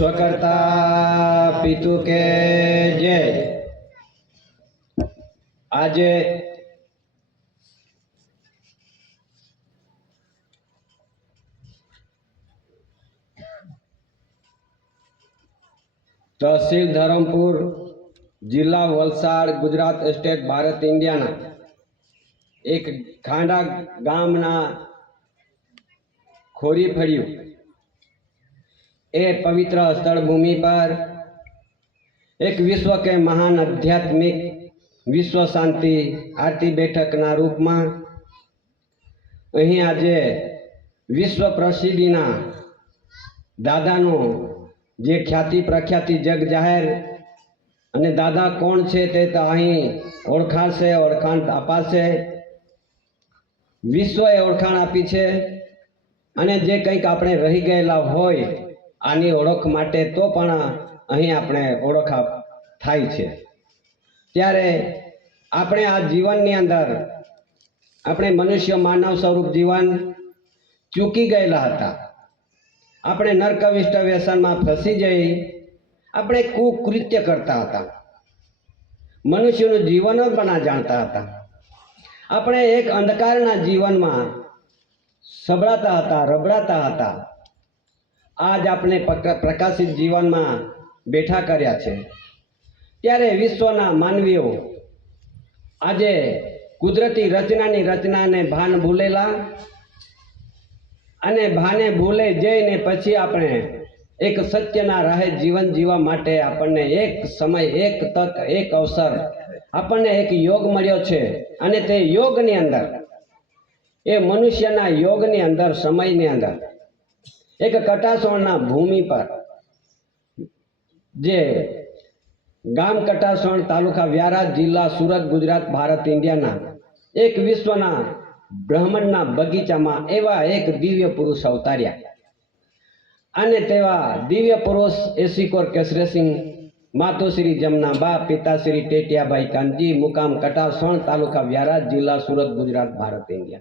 स्वकर्ता पितु के जय। आज तहसील धरमपुर, जिला वलसाड, गुजरात स्टेट, भारत इंडिया एक खांडा गामना खोरी फळिયું ए पवित्र स्थल भूमि पर एक विश्व के महान आध्यात्मिक विश्व शांति आरती बैठकना रूप में अहीं आजे विश्व प्रसिद्धिना दादानो जे ख्याति प्रख्याति जग जाहिर अने दादा कोण छे ते तो अहीं ओळखाशे, ओळखाण अपाशे। विश्वए ओळखाण आपी छे अने जे कंईक आपणे रही गयेला होय आनी ओळख माटे तो पण अहीं आपणे ओळख थाय छे। त्यारे आपणे आ जीवननी अंदर आपणे मनुष्य मानव स्वरूप जीवन चूकी गयेला हता। આપણે નરકવિષ્ટ વ્યસનમાં ફસી જઈ આપણે કુકૃત્ય કરતા હતા, મનુષ્યનું જીવન જ પણ ના જાણતા હતા। આપણે એક અંધકારના જીવનમાં સબળાતા હતા, રબડાતા હતા। આજ આપણે પ્રકાશિત જીવનમાં બેઠા કર્યા છે। ત્યારે વિશ્વના માનવીઓ આજે કુદરતી રચનાની રચનાને ભાન ભૂલેલા અને ભાને ભૂલે જઈને પછી આપણે એક સત્યના રાહે જીવન જીવવા માટે આપણને એક સમય, એક તક, એક અવસર, આપણને એક યોગ મળ્યો છે। અને તે યોગની અંદર એ મનુષ્યના યોગની અંદર સમયની અંદર એક કટાસણના ભૂમિ પર જે ગામ કટાસણ, તાલુકા વ્યારા, જિલ્લા સુરત, ગુજરાત, ભારત इंडिया एक विश्वना ब्रह्मांडना बगीचामां एवा एक दिव्य पुरुष अवतार्या अने तेवा दिव्य पुरुष एसीकोर केसरेसिंह मातोश्री जमनाबा, पिताश्री टेटियाभाई कानजी, मुकाम कटासण, तालुका व्यारा, जिला सूरत, गुजरात, भारत इंडिया।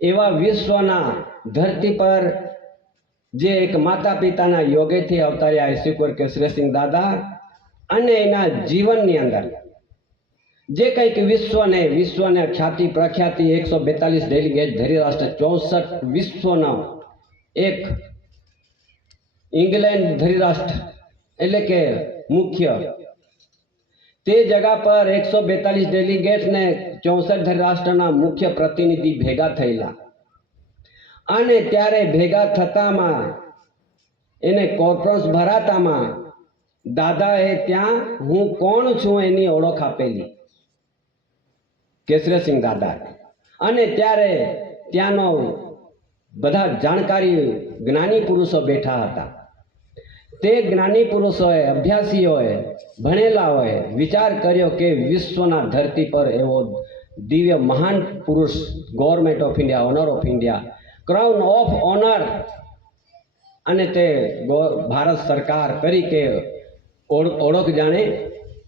एवा विश्वना धरती पर जे एक माता पिताना योगेथी अवतार्या एसीकोर केसरेसिंह दादा अने एना जीवननी अंदर जे कंईक विश्वने ख्याति प्रख्याति 142 डेलीगेट धरी राष्ट्र 64 विश्वना एक इंग्लैंड धरी राष्ट्र एटले के मुख्य ते जगह पर 142 डेलीगेट ने 64 धरी राष्ट्रना मुख्य प्रतिनिधि भेगा थयेला अने त्यारे भेगा थतामां एने कॉन्फ्रन्स भरातामां दादाए त्यां हूँ कोण छुं एनी ओळख आपेली केसरीसिंह दादा अने त्यारे त्यानो बधा जाणकारी ज्ञानी पुरुषो बैठा हता। ते ज्ञानी पुरुषोए, अभ्यासीओए, भणेलाओए विचार कर्यो के विश्वना धरती पर एवो दिव्य महान पुरुष government of India, honour of India, crown of honour अने ते भारत सरकार तरीके ओळख जाणे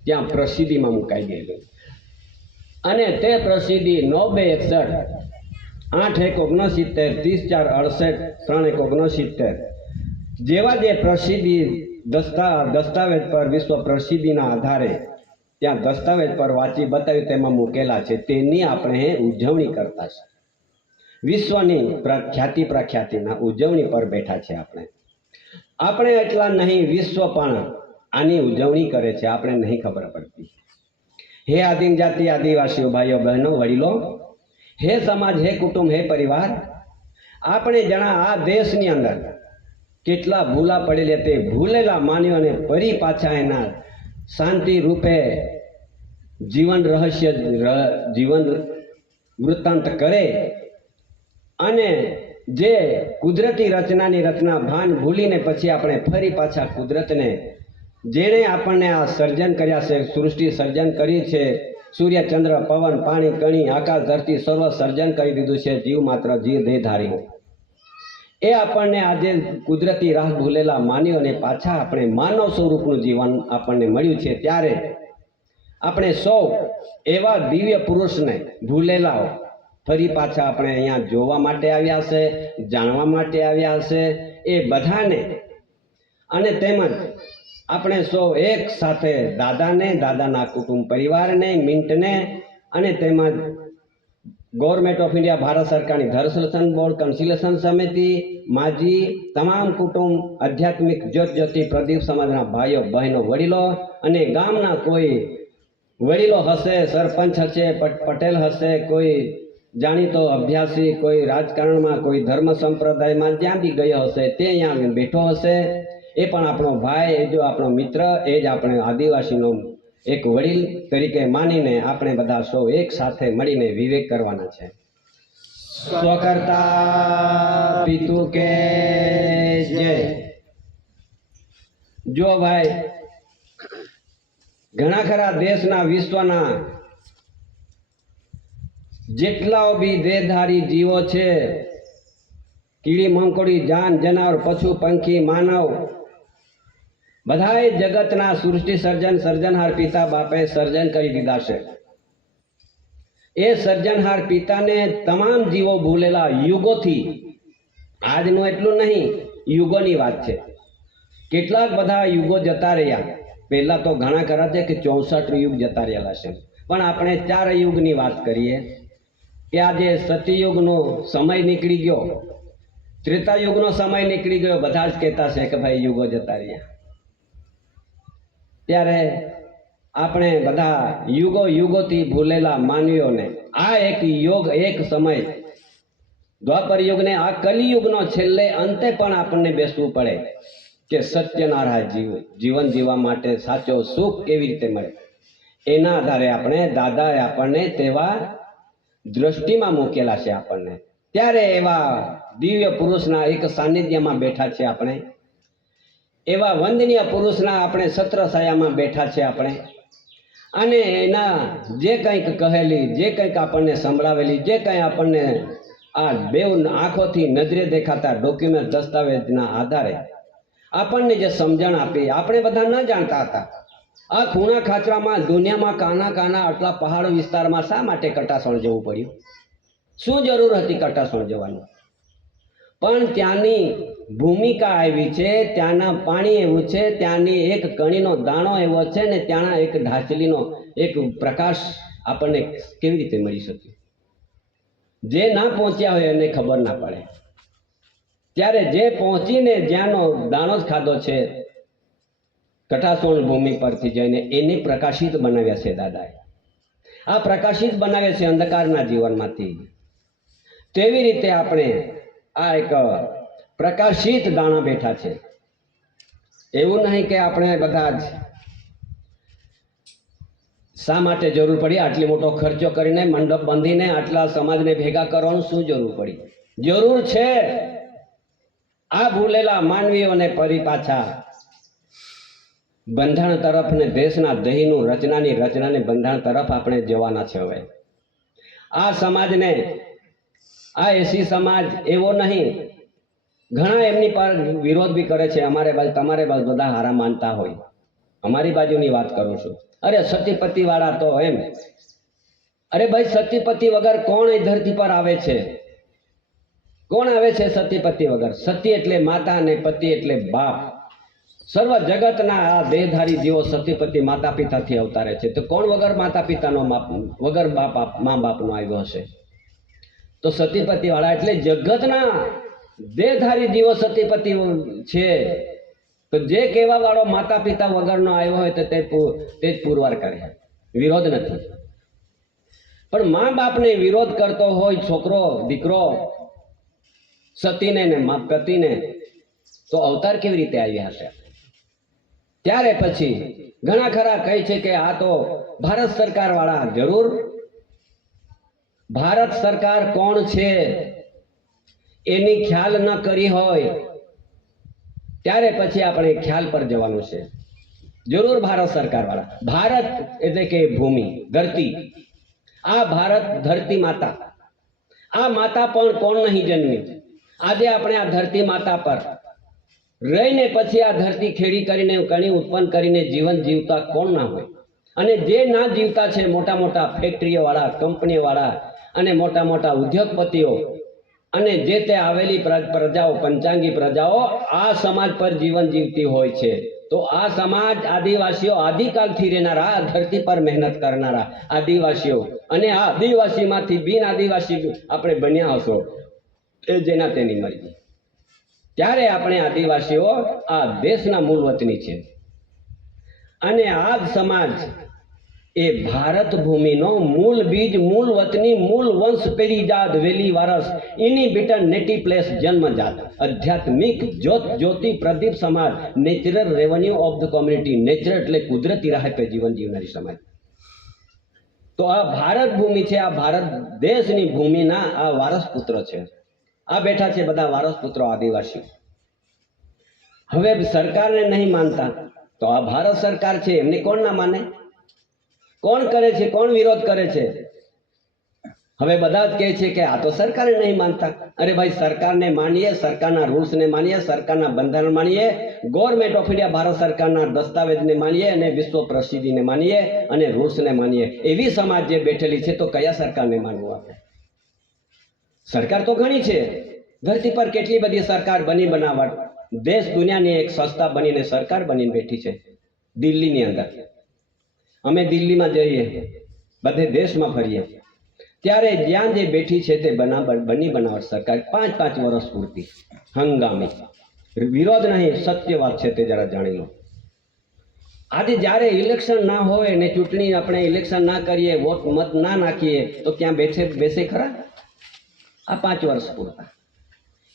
त्यां प्रसिद्धिमां मुकाई गयेली अने ते प्रसिद्धि 9/61 8/169 30/4 68 3/169 जेवा जे प्रसिद्धि दस्तावेज पर विश्व प्रसिद्धिना आधारे त्या दस्तावेज पर वांची बताव्युं तेमां मूकेला छे तेनी आपणे उजवणी करता छे। विश्वनी ख्याति प्रख्यातिना उजवणी पर बैठा छे। आपणे એટલા नहीं विश्व पण आनी उजवणी करे छे, आपणे नहीं खबर पड़ती। हे आदिम जाति आदिवासी भाईओ बहनों वडीलो, हे समाज, हे कुटुंब, हे परिवार, आपणे जना आ देशनी अंदर केटला भूला पड़ेला ते भूलेला मानवीओने फरी पाछा एना शांति रूपे जीवन रहस्य जीवन वृत्तांत करे अने जे कुदरती रचनानी रचना भान भूलीने पछी आपणे फरी पाछा कुदरतने जेने आपने आ सर्जन कर्या छे, सृष्टि सर्जन करी छे, सूर्य चंद्र पवन पाणी कणी आकाश धरती सर्व सर्जन करी दीधुं छे, जीव मात्र जीव देहधारी ए आपने आजे कुदरती राह भूलेला मानवीओने पाछा आपणे मानव स्वरूपनुं जीवन आपने मळ्युं छे। त्यारे आपणे सौ एवा दिव्य पुरुषने भूलेलाओ फरी पाछा आपणे अहींया जोवा माटे आव्या छे, जाणवा माटे आव्या छे। ए बधाने અને તેમજ આપણે સૌ એક સાથે દાદાને, દાદાના કુટુંબ પરિવારને, મિન્ટને અને તેમજ ગવર્મેન્ટ ઓફ ઇન્ડિયા ભારત સરકારની ધર્મસંરક્ષણ બોર્ડ, કન્સિલેશન સમિતિ, માજી, તમામ કુટુંબ, આધ્યાત્મિક જ્યોતિ પ્રદીપ સમાજના ભાઈઓ બહેનો, વડીલો અને ગામના કોઈ વડીલો હશે, સરપંચ હશે, પટેલ હશે, કોઈ જાણીતો અભ્યાસી, કોઈ રાજકારણમાં, કોઈ ધર્મ સંપ્રદાયમાં જ્યાં બી ગયો હશે તે અહીંયા આવીને બેઠો હશે. એ પણ આપણો ભાઈ, એ જો આપણો મિત્ર, એ જ આપણે આદિવાસીનો એક વડીલ તરીકે માનીને આપણે બધા સૌ એક સાથે મળીને વિવેક કરવાના છે. સ્વકર્તા પિતુ કે જય. જો ભાઈ, ઘણા ખરા દેશના, વિશ્વના જેટલા બી દેહધારી જીવો છે, કીડી મંકોડી, જાન જનાવર, પશુ પંખી, માનવ, બધાએ જગતના સૃષ્ટિ સર્જનહાર પિતા બાપે સર્જન કરી દીધા છે. એ સર્જનહાર પિતાને તમામ જીવો ભૂલેલા યુગોથી, આજનું એટલું નહીં, યુગોની વાત છે. કેટલાક બધા યુગો જતા રહ્યા. પહેલા તો ઘણા ખરા છે કે 64 યુગ જતા રહેલા છે, પણ આપણે 4 યુગની વાત કરીએ કે આજે સતયુગનો સમય નીકળી ગયો, ત્રેતાયુગનો સમય નીકળી ગયો. બધા જ કહેતા છે કે ભાઈ યુગો જતા રહ્યા. ત્યારે આપણે બધા યુગોથી ભૂલેલા માનવીઓને આ એક યુગ, એક સમય, દ્વાપર યુગને આ કલિયુગનો છેલ્લે અંતે પણ આપણને બેસવું પડે કે સત્યનારાયણ જીવન જીવવા માટે સાચો સુખ કેવી રીતે મળે. એના આધારે આપણે દાદાએ આપણને તેવા દ્રષ્ટિમાં મૂકેલા છે. આપણને ત્યારે એવા દિવ્ય પુરુષના એક સાનિધ્યમાં બેઠા છે આપણે, એવા વંદનીય પુરુષના આપણે છત્રછાયામાં બેઠા છે આપણે, અને એના જે કંઈક કહેલી, જે કંઈક આપણને સંભળાવેલી, જે કંઈ આપણને આ બેવ આંખોથી નજરે દેખાતા ડોક્યુમેન્ટ, દસ્તાવેજના આધારે આપણને જે સમજણ આપી, આપણે બધા ન જાણતા હતા. આ ખૂણા ખાચરામાં દુનિયામાં કાના કાના આટલા પહાડ વિસ્તારમાં શા માટે કટાસણ જવું પડ્યું? શું જરૂર હતી કટાસણ જવાની? પણ ત્યાંની ભૂમિકા આવી છે, ત્યાંના પાણી એવું છે, ત્યાંની એક કણીનો દાણો એવો છે ને ત્યાંના એક ઢાચલીનો એક પ્રકાશ આપણને કેવી રીતે મળી શકે? જે ના પહોંચ્યા હોય એને ખબર ના પડે. ત્યારે જે પહોંચીને જ્યાંનો દાણો જ ખાધો છે કટાસણ ભૂમિ પરથી જઈને, એને પ્રકાશિત બનાવ્યા છે દાદાએ. આ પ્રકાશિત બનાવે છે અંધકારના જીવનમાંથી. તેવી રીતે આપણે આ એક પ્રકાશિત દાણા બેઠા છે. એવું નહીં કે આપણે બધા જ શા માટે જરૂર પડી આટલી મોટો ખર્ચો કરીને, મંડપ બાંધીને આટલા સમાજને ભેગા કરવાનું શું જરૂર પડી? જરૂર છે આ ભૂલેલા માનવીઓને ફરી પાછા બંધારણ તરફ ને દેશના દહીંનું રચનાને બંધારણ તરફ આપણે જવાના છે. હવે આ સમાજને, આ એસી સમાજ એવો નહીં, ઘણા એમની પર વિરોધ બી કરે છે. અમારે બાજુ, તમારે બાજુ બધા હારા માનતા હોય, અમારી બાજુની વાત કરું છું. અરે સતીપતિ વાળા તો એમ, અરે ભાઈ સતીપતિ વગર કોણ એ ધરતી પર આવે છે? કોણ આવે છે સતીપતિ વગર? સતી એટલે માતા અને પતિ એટલે બાપ. સર્વ જગતના આ દેહધારી જીવો સતીપતિ માતા પિતાથી અવતારે છે. તો કોણ વગર માતા પિતાનો વગર મા બાપનો આવ્યો હશે? તો સતીપતિ વાળા એટલે જગતના દેહધારી જીવો સતીપતિ છે. તો જે કહેવા વાળો માતા પિતા વગરનો આવ્યો હોય તો તે જ પુરવાર કરે, વિરોધ નથી. પણ મા બાપને વિરોધ કરતો હોય છોકરો, દીકરો, સતીને ને પતિને, તો અવતાર કેવી રીતે આવ્યા હશે? ત્યારે પછી ઘણા ખરા કહે છે કે આ તો ભારત સરકાર વાળા. જરૂર, ભારત સરકાર કોણ છે એની ખ્યાલ ન કરી હોય ત્યારે પછી આપણે ખ્યાલ પર જવાનું છે. જરૂર ભારત સરકાર વાળા. ભારત એટલે કે ભૂમિ, ધરતી. આ ભારત ધરતી માતા. આ માતા પણ કોણ નહીં જન્મી? આજે આપણે આ ધરતી માતા પર રહીને પછી આ ધરતી ખેડી કરીને, કણી ઉત્પન્ન કરીને જીવન જીવતા કોણ ના હોય? અને જે ના જીવતા છે મોટા મોટા ફેક્ટરીઓ વાળા, કંપનીઓ વાળા અને મોટા મોટા ઉદ્યોગપતિઓ, અને જે તે આવેલી પ્રજાઓ પંચાંગી પ્રજાઓ આ સમાજ પર જીવન જીવતી હોય છે. તો આ સમાજ આદિવાસીઓ આદિકાલથી રહેનારા આ ધરતી પર મહેનત કરનારા આદિવાસીઓ અને આ આદિવાસીમાંથી બિન આદિવાસી આપણે બન્યા હશો એ જેના તેની મરજી. ત્યારે આપણે આદિવાસીઓ આ દેશના મૂળ વતની છે અને આ જ સમાજ એ ભારત ભૂમિનો મૂળ બીજ મૂળ વતની મૂળ વંશ પેરી જાત વેલી વારસ ઇની બીટન નેટી પ્લેસ જન્મજાત આધ્યાત્મિક જ્યોત જ્યોતિ પ્રદીપ સમાજ natural revenue of the community. Nature એટલે કુદરતી રાહે પે જીવન જીવનારી સમાજ. તો આ ભારત ભૂમિ છે, આ ભારત દેશની ભૂમિના આ વારસ પુત્ર છે. આ બેઠા છે બધા વારસ પુત્રો આદિવાસી. હવે સરકારને નહીં માનતા તો આ ભારત સરકાર છે એમને કોણ ના માને? કોણ કરે છે? કોણ વિરોધ કરે છે? હવે બધા જ કહે છે કે આ તો સરકારે નહીં માનતા. અરે ભાઈ, સરકારને માનીએ, સરકારના રૂલ્સને માનીએ, સરકારના બંધારણ માનીએ, ગવર્મેન્ટ ઓફ ઇન્ડિયા ભારત સરકારના દસ્તાવેજને માનીએ અને વિશ્વ પ્રસિદ્ધિને માનીએ અને રૂલ્સને માનીએ. એવી સમાજ જે બેઠેલી છે તો કયા સરકારને માનવું આપણે? સરકાર તો ઘણી છે, ધરતી પર કેટલી બધી સરકાર બની બનાવટ. દેશ દુનિયાની એક સંસ્થા બનીને સરકાર બનીને બેઠી છે દિલ્હીની અંદર. અમે દિલ્હીમાં જઈએ, બધે દેશમાં ફરીએ, ત્યારે જ્યાં જે બેઠી છે તે બની બનાવટ સરકાર 5-5 વર્ષ પૂરતી હંગામી. વિરોધ નહીં, સત્ય વાત છે તે જરા જાણી લો. આજે જ્યારે ઇલેક્શન ના હોય ને ચૂંટણી આપણે ઇલેક્શન ના કરીએ, વોટ મત ના નાખીએ તો ક્યાં બેસે ખરા? આ 5 વર્ષ પૂરતા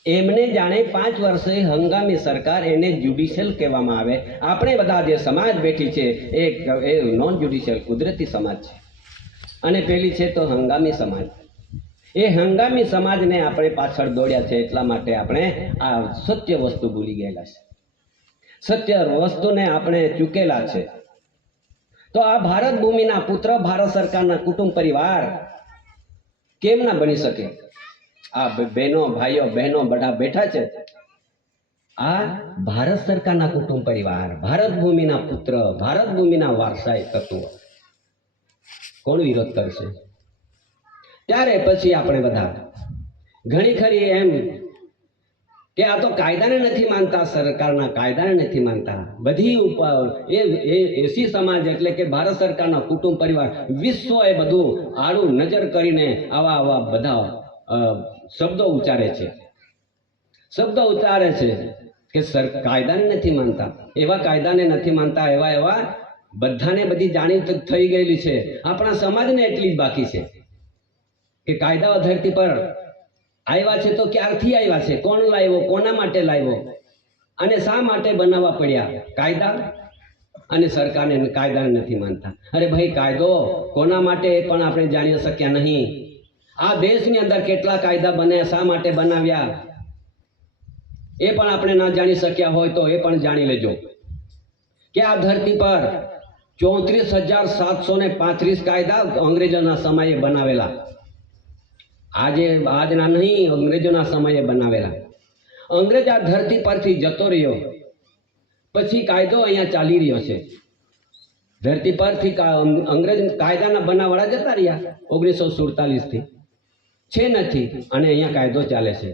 એમને જાણે 5 વર્ષે હંગામી સરકાર, એને જ્યુડિશિયલ કહેવામાં આવે. આપણે બધા જે સમાજ બેઠી છે એ નોન જ્યુડિશિયલ કુદરતી સમાજ છે અને પેલી છે તો હંગામી સમાજ. એ હંગામી સમાજને આપણે પાછળ દોડ્યા છે એટલા માટે આપણે આ સત્ય વસ્તુ ભૂલી ગયેલા છે, સત્ય વસ્તુને આપણે ચૂકેલા છે. તો આ ભારત ભૂમિના પુત્ર ભારત સરકારના કુટુંબ પરિવાર કેમ ના બની શકે? આ બહેનો ભાઈઓ બહેનો બધા બેઠા છે, આ ભારત સરકારના કુટુંબ પરિવાર, ભારત ભૂમિના પુત્ર, ભારત ભૂમિના વારસાઈ તત્વો. કોણ વિરોધ કરશે? ત્યારે પછી આપણે બધા ઘણી ખરી એમ કે આ તો કાયદાને નથી માનતા, સરકારના કાયદાને નથી માનતા. બધી એસી સમાજ એટલે કે ભારત સરકારના કુટુંબ પરિવાર વિશ્વએ બધું આડું નજર કરીને આવા બધા શબ્દો ઉચ્ચારે છે, કે કાયદાને નથી માનતા. એવા કાયદાને નથી માનતા, એવા બધાને બધી જાણી થઈ ગયેલી છે. આપણા સમાજને એટલી જ બાકી છે કે કાયદાઓ ધરતી પર આવ્યા છે તો ક્યારથી આવ્યા છે, કોણ લાવ્યો, કોના માટે લાવ્યો અને શા માટે બનાવવા પડ્યા કાયદા? અને સરકારને કાયદાને નથી માનતા. અરે ભાઈ, કાયદો કોના માટે એ પણ આપણે જાણી શક્યા નહીં. આ દેશની અંદર કેટલા કાયદા બન્યા, શા માટે બનાવ્યા એ પણ આપણે ના જાણી શક્યા હોય તો એ પણ જાણી લેજો કે આ ધરતી પર 34,735 કાયદા અંગ્રેજોના સમયે બનાવેલા. આજના નહીં, અંગ્રેજોના સમયે બનાવેલા. અંગ્રેજ આ ધરતી પરથી જતો રહ્યો પછી કાયદો અહીંયા ચાલી રહ્યો છે. ધરતી પરથી અંગ્રેજ કાયદાના બનાવવાળા જતા રહ્યા 1947 થી નથી અને અહીંયા કાયદો ચાલે છે.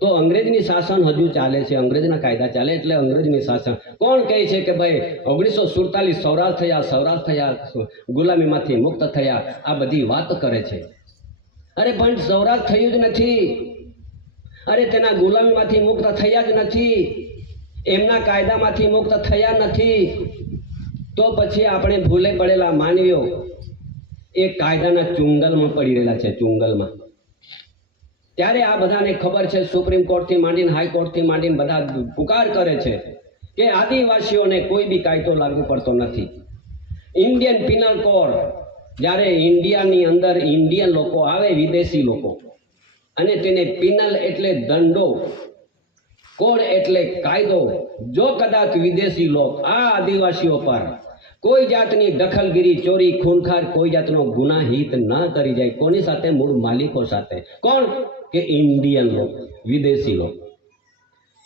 તો અંગ્રેજની શાસન હજુ ચાલે છે, અંગ્રેજના કાયદા ચાલે એટલે અંગ્રેજની શાસન. કોણ કહે છે કે ભાઈ 1947 સૌરાષ્ટ્ર થયા, ગુલામીમાંથી મુક્ત થયા, આ બધી વાત કરે છે. અરે પણ સૌરાષ્ટ્ર થયું જ નથી, અરે તેના ગુલામીમાંથી મુક્ત થયા જ નથી, એમના કાયદામાંથી મુક્ત થયા નથી. તો પછી આપણે ભૂલે પડેલા માનવીઓ એ કાયદાના ચુંગલમાં પડી રહેલા છે, ચુંગલમાં. ત્યારે આ બધાને ખબર છે, સુપ્રીમ કોર્ટથી માંડીને હાઈકોર્ટથી માંડીને બધા પુકાર કરે છે કે આદિવાસીઓને કોઈ બી કાયદો લાગુ પડતો નથી. ઇન્ડિયન પિનલ કોડ, જ્યારે ઇન્ડિયાની અંદર ઇન્ડિયન લોકો આવે, વિદેશી લોકો, અને તેને પિનલ એટલે દંડો, કોડ એટલે કાયદો. જો કદાચ વિદેશી લોક આ આદિવાસીઓ પર કોઈ જાતની દખલગીરી, ચોરી, ખૂનખાર, કોઈ જાતનો ગુનાહિત ન કરી જાય, કોની સાથે? મૂળ માલિકો સાથે. કોણ? કે ઇન્ડિયન લોક, વિદેશી લોક.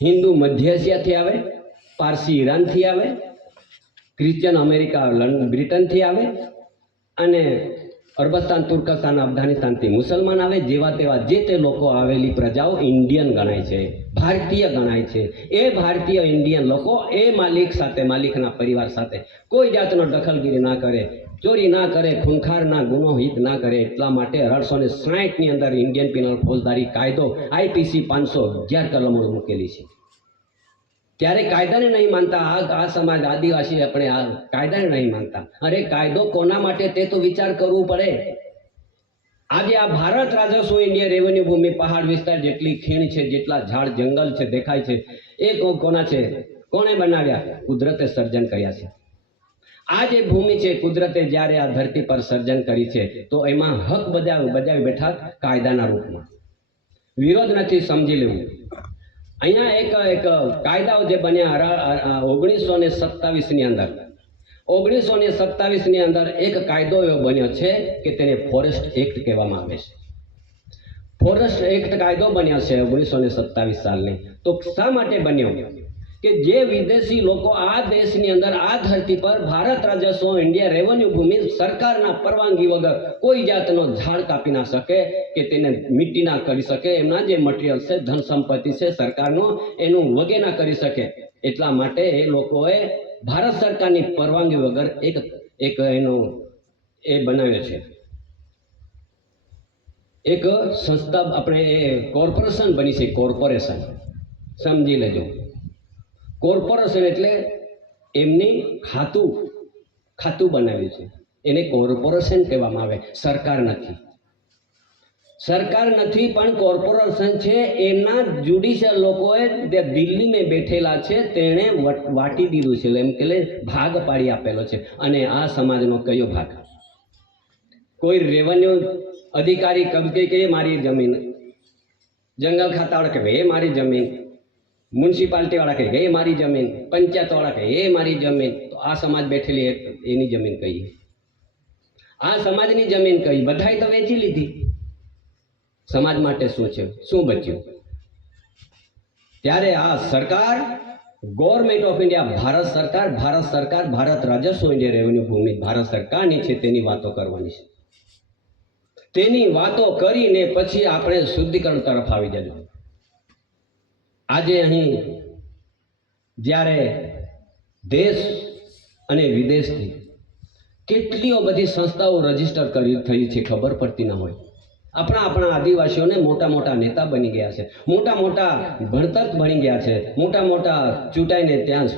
હિન્દુ મધ્ય એશિયાથી આવે, પારસી ઈરાનથી આવે, ક્રિશ્ચિયન અમેરિકા બ્રિટનથી આવે અને અરબસ્તાન, તુર્કસ્તાન, અફઘાનિસ્તાનથી મુસલમાન આવે, જેવા તેવા જે તે લોકો આવેલી પ્રજાઓ ઇન્ડિયન ગણાય છે, ભારતીય ગણાય છે. એ ભારતીય ઇન્ડિયન લોકો એ માલિક સાથે, માલિકના પરિવાર સાથે કોઈ જાતનો દખલગીરી ના કરે, ચોરી ના કરે, ખૂનખારના ગુનો હિત ના કરે. એટલા માટે 1860ની અંદર ઇન્ડિયન પિનલ ફોજદારી કાયદો IPC 511 કલમો મૂકેલી છે. ત્યારે કાયદાને નહીં માનતા આ સમાજ આદિવાસી આપણે આ કાયદાને નહીં માનતા. અરે કાયદો કોના માટે તે તો વિચાર કરવું પડે. આજે આ ભારત રાજસ્વ ઇન્ડિયન રેવન્યુ ભૂમિ, પહાડ વિસ્તાર, જેટલી ખીણ છે, જેટલા ઝાડ જંગલ છે દેખાય છે, એ કોના છે? કોણે બનાવ્યા? કુદરતે સર્જન કર્યા છે. આ જે ભૂમિ છે, કુદરતે જ્યારે આ ધરતી પર સર્જન કરી છે, તો એમાં હક બજાવી બેઠા કાયદાના રૂપમાં. વિરોધ નથી, સમજી લેવું. અહીંયા એક કાયદાઓ જે બન્યા 1927ની અંદર, 1927ની અંદર એક કાયદો એવો બન્યો છે કે તેને ફોરેસ્ટ એક્ટ કહેવામાં આવે છે. ફોરેસ્ટ એક્ટ કાયદો બન્યો છે 1927 સાલની. તો શા માટે બન્યો? કે જે વિદેશી લોકો આ દેશની અંદર, આ ધરતી પર ભારત રાજસ્વ ઇન્ડિયા રેવન્યુ ભૂમિ સરકારના પરવાનગી વગર કોઈ જાતનો ઝાડ કાપી ના શકે, કે તેને મિટ્ટી ના કરી શકે, એમના જે મટીરિયલ છે, ધન સંપત્તિ છે સરકારનો, એનું વગે ના કરી શકે. એટલા માટે એ લોકોએ ભારત સરકારની પરવાનગી વગર એક એનો એ બનાવ્યો છે, એક સંસ્થા, આપણે એ કોર્પોરેશન બની છે. કોર્પોરેશન સમજી લેજો. કોર્પોરેશન એટલે એમની ખાતું બનાવ્યું છે, એને કોર્પોરેશન કહેવામાં આવે. સરકાર નથી પણ કોર્પોરેશન છે. એમના જ્યુડિશિયલ લોકોએ જે દિલ્હીમાં બેઠેલા છે તેણે વાટી દીધું છે, એમ કે ભાગ પાડી આપેલો છે. અને આ સમાજનો કયો ભાગ? કોઈ રેવન્યુ અધિકારી કબજે કે મારી જમીન, જંગલ ખાતાવાળા કે એ મારી જમીન, મ્યુનિસિપાલિટી વાળા કહે એ મારી જમીન, પંચાયત વાળા કહે એ મારી જમીન. તો આ સમાજ બેઠેલી એની જમીન કહીએ, આ સમાજની જમીન કહી. બધાય તો વેચી લીધી. સમાજ માટે શું છે? શું બચ્યું? ત્યારે આ સરકાર, ગવર્મેન્ટ ઓફ ઇન્ડિયા, ભારત સરકાર, ભારત રાજસ્વ ઇન્ડિયા રેવન્યુ ભૂમિ ભારત સરકારની છે, તેની વાતો કરવાની છે. તેની વાતો કરીને પછી આપણે શુદ્ધિકરણ તરફ આવી જજો. આજે અહીં જ્યારે દેશ અને વિદેશથી કેટલીઓ બધી સંસ્થાઓ રજીસ્ટર થઈ છે, ખબર પડતી ન હોય. આપણા આદિવાસીઓને મોટા નેતા બની ગયા છે, મોટા ભણતર બની ગયા છે, મોટા ચૂંટાઈને ત્યાં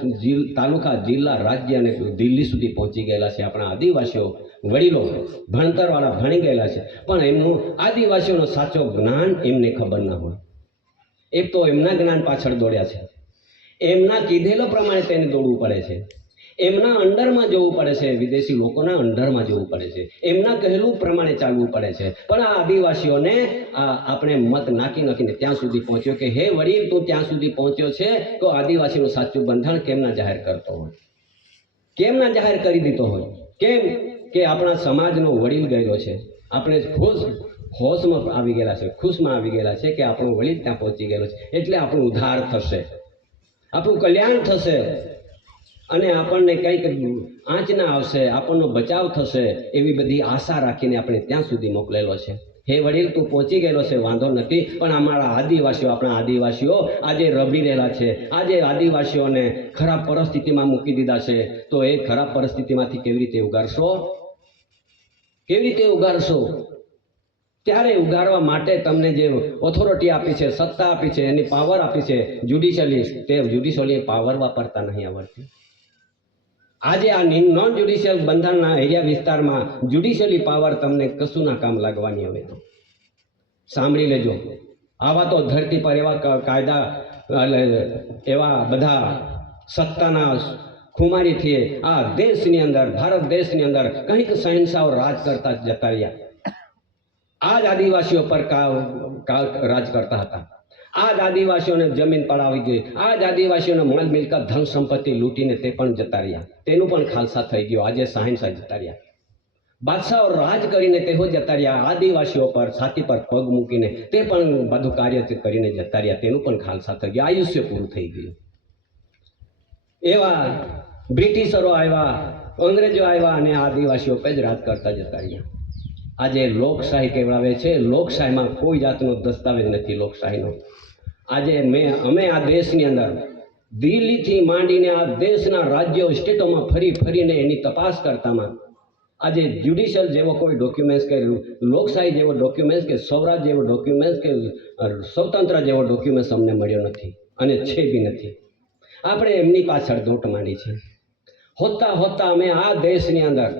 તાલુકા, જિલ્લા, રાજ્ય અને દિલ્હી સુધી પહોંચી ગયેલા છે. આપણા આદિવાસીઓ વડીલો ભણતરવાળા ભણી ગયેલા છે, પણ એમનું આદિવાસીઓનો સાચો જ્ઞાન એમને ખબર ના હોય. એક તો એમના જ્ઞાન પાછળ દોડ્યા છે, એમના કીધેલો પ્રમાણે તેને દોડવું પડે છે, એમના અંડરમાં જવું પડે છે, વિદેશી લોકોના અંડરમાં જવું પડે છે, એમના કહેલું પ્રમાણે ચાલવું પડે છે. પણ આ આદિવાસીઓને આપણે મત નાખીને ત્યાં સુધી પહોંચ્યો કે હે વડીલ, તું ત્યાં સુધી પહોંચ્યો છે તો આદિવાસીનું સાચું બંધારણ કેમ ના જાહેર કરતો હોય, કેમ ના જાહેર કરી દીધો હોય? કેમ કે આપણા સમાજનો વડીલ ગયેલો છે, આપણે હોશમાં આવી ગયેલા છે, ખુશમાં આવી ગયેલા છે કે આપણો વડીલ ત્યાં પહોંચી ગયેલો છે, એટલે આપણું ઉદ્ધાર થશે, આપણું કલ્યાણ થશે, અને આપણને કંઈક આંચ ના આવશે, આપણનો બચાવ થશે, એવી બધી આશા રાખીને આપણે ત્યાં સુધી મોકલેલો છે. હે વડીલ, તું પહોંચી ગયેલો છે, વાંધો નથી, પણ અમારા આદિવાસીઓ, આપણા આદિવાસીઓ આજે રબડી રહેલા છે. આજે આદિવાસીઓને ખરાબ પરિસ્થિતિમાં મૂકી દીધા છે, તો એ ખરાબ પરિસ્થિતિમાંથી કેવી રીતે ઉગારશો? ત્યારે ઉગારવા માટે તમને જે ઓથોરિટી આપી છે, સત્તા આપી છે, એની પાવર આપી છે જ્યુડિશિયલી, તે જ્યુડિશિયલી પાવર વાપરતા નહીં આવડતી. આજે આ નોન જ્યુડિશિયલ બંધારણના એરિયા વિસ્તારમાં જ્યુડિશિયલી પાવર તમને કશું ના કામ લાગવાની હવે તો સાંભળી લેજો. આવા તો ધરતી પર એવા કાયદા, એવા બધા સત્તાના ખુમારીથી આ દેશની અંદર, ભારત દેશની અંદર કંઈક શહેનશાહો રાજ કરતા જતા રહ્યા. આ જ આદિવાસીઓ પર રાજ કરતા હતા. આ જ આદિવાસીઓને જમીન પડાવી ગઈ, આ જ આદિવાસીઓને માલ મિલકત, ધન સંપત્તિ લૂંટીને તે પણ જતા રહ્યા. તેનું પણ ખાલસા થઈ ગયો. આજે શહેનશાહ જતા રહ્યા, બાદશાહો રાજ કરીને તેઓ જતા રહ્યા. આદિવાસીઓ પર છાતી પર પગ મૂકીને તે પણ બધું કાર્ય કરીને જતા રહ્યા. તેનું પણ ખાલસા થઈ ગયું, આયુષ્ય પૂરું થઈ ગયું. એવા બ્રિટિશરો આવ્યા, અંગ્રેજો આવ્યા અને આદિવાસીઓ પર જ રાજ કરતા જતા રહ્યા. આજે લોકશાહી કહેવાવે છે, લોકશાહીમાં કોઈ જાતનો દસ્તાવેજ નથી લોકશાહીનો. આજે અમે આ દેશની અંદર દિલ્હીથી માંડીને આ દેશના રાજ્યો સ્ટેટોમાં ફરીને એની તપાસ કરતામાં આજે જ્યુડિશિયલ જેવો કોઈ ડોક્યુમેન્ટ્સ કે લોકશાહી જેવો ડોક્યુમેન્ટ્સ કે સ્વરાજ જેવો ડોક્યુમેન્ટ્સ કે સ્વતંત્ર જેવો ડોક્યુમેન્ટ્સ અમને મળ્યો નથી અને છે બી નથી. આપણે એમની પાછળ દોટ માંડી છે. હોતા અમે આ દેશની અંદર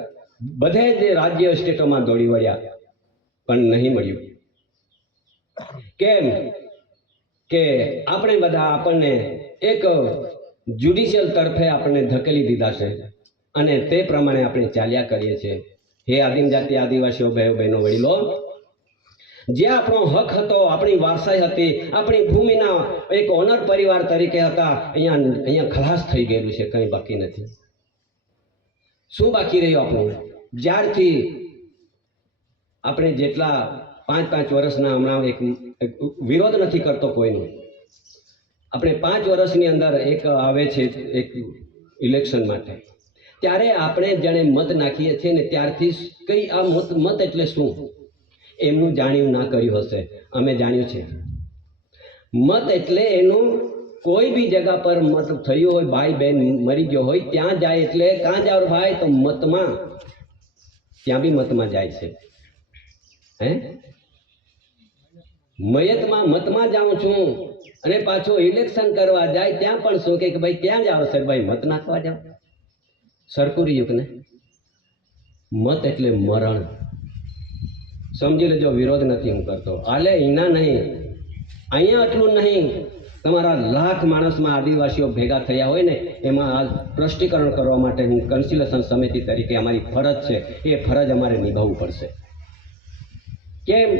બધે જ રાજ્ય સ્ટેટોમાં દોડી વળ્યા પણ નહીં મળ્યું. કેમ કે આપણે બધા આપણને એક જ્યુડિશિયલ તરફે આપણને ધકેલી દીધા છે અને તે પ્રમાણે આપણે ચાલ્યા કરીએ છીએ. હે આદિમ જાતિ આદિવાસીઓ ભાઈઓ બહેનો વડીલો, જે આપણો હક હતો, આપણી વારસાઈ હતી, આપણી ભૂમિના એક ઓનર પરિવાર તરીકે હતા, અહીંયા ખલાસ થઈ ગયેલું છે, કંઈ બાકી નથી. શું બાકી રહ્યું આપણું? જ્યારથી આપણે જેટલા 5 વર્ષના, હમણાં એક વિરોધ નથી કરતો કોઈનો, આપણે 5 વર્ષની અંદર એક આવે છે એક ઇલેક્શન માટે, ત્યારે આપણે જાણે મત નાખીએ છીએ ને ત્યારથી કઈ આ મત એટલે શું એમનું જાણ્યું ના કર્યું હશે. અમે જાણ્યું છે મત એટલે એનું કોઈ બી જગા પર મત થયું હોય, ભાઈ બહેન મરી ગયો હોય, ત્યાં જાય એટલે કાં જાવ ભાઈ તો મતમાં, ત્યાં બી મતમાં જાય છે. હે મતમાં જાઉં છું અને પાછો ઇલેક્શન કરવા જાય ત્યાં પણ શું કે ભાઈ ક્યાં જાવ સર? ભાઈ મત નાખવા જાવ. સરખું રહ્યું કે ને? મત એટલે મરણ. સમજી લેજો, વિરોધ નથી હું કરતો. આલે એના નહીં, અહીંયા આટલું નહીં, તમારા લાખ માણસમાં આદિવાસીઓ ભેગા થયા હોય ને, એમાં આ સ્પષ્ટીકરણ કરવા માટે હું કન્સિલેશન સમિતિ તરીકે અમારી ફરજ છે, એ ફરજ અમારે નિભાવવું પડશે. કેમ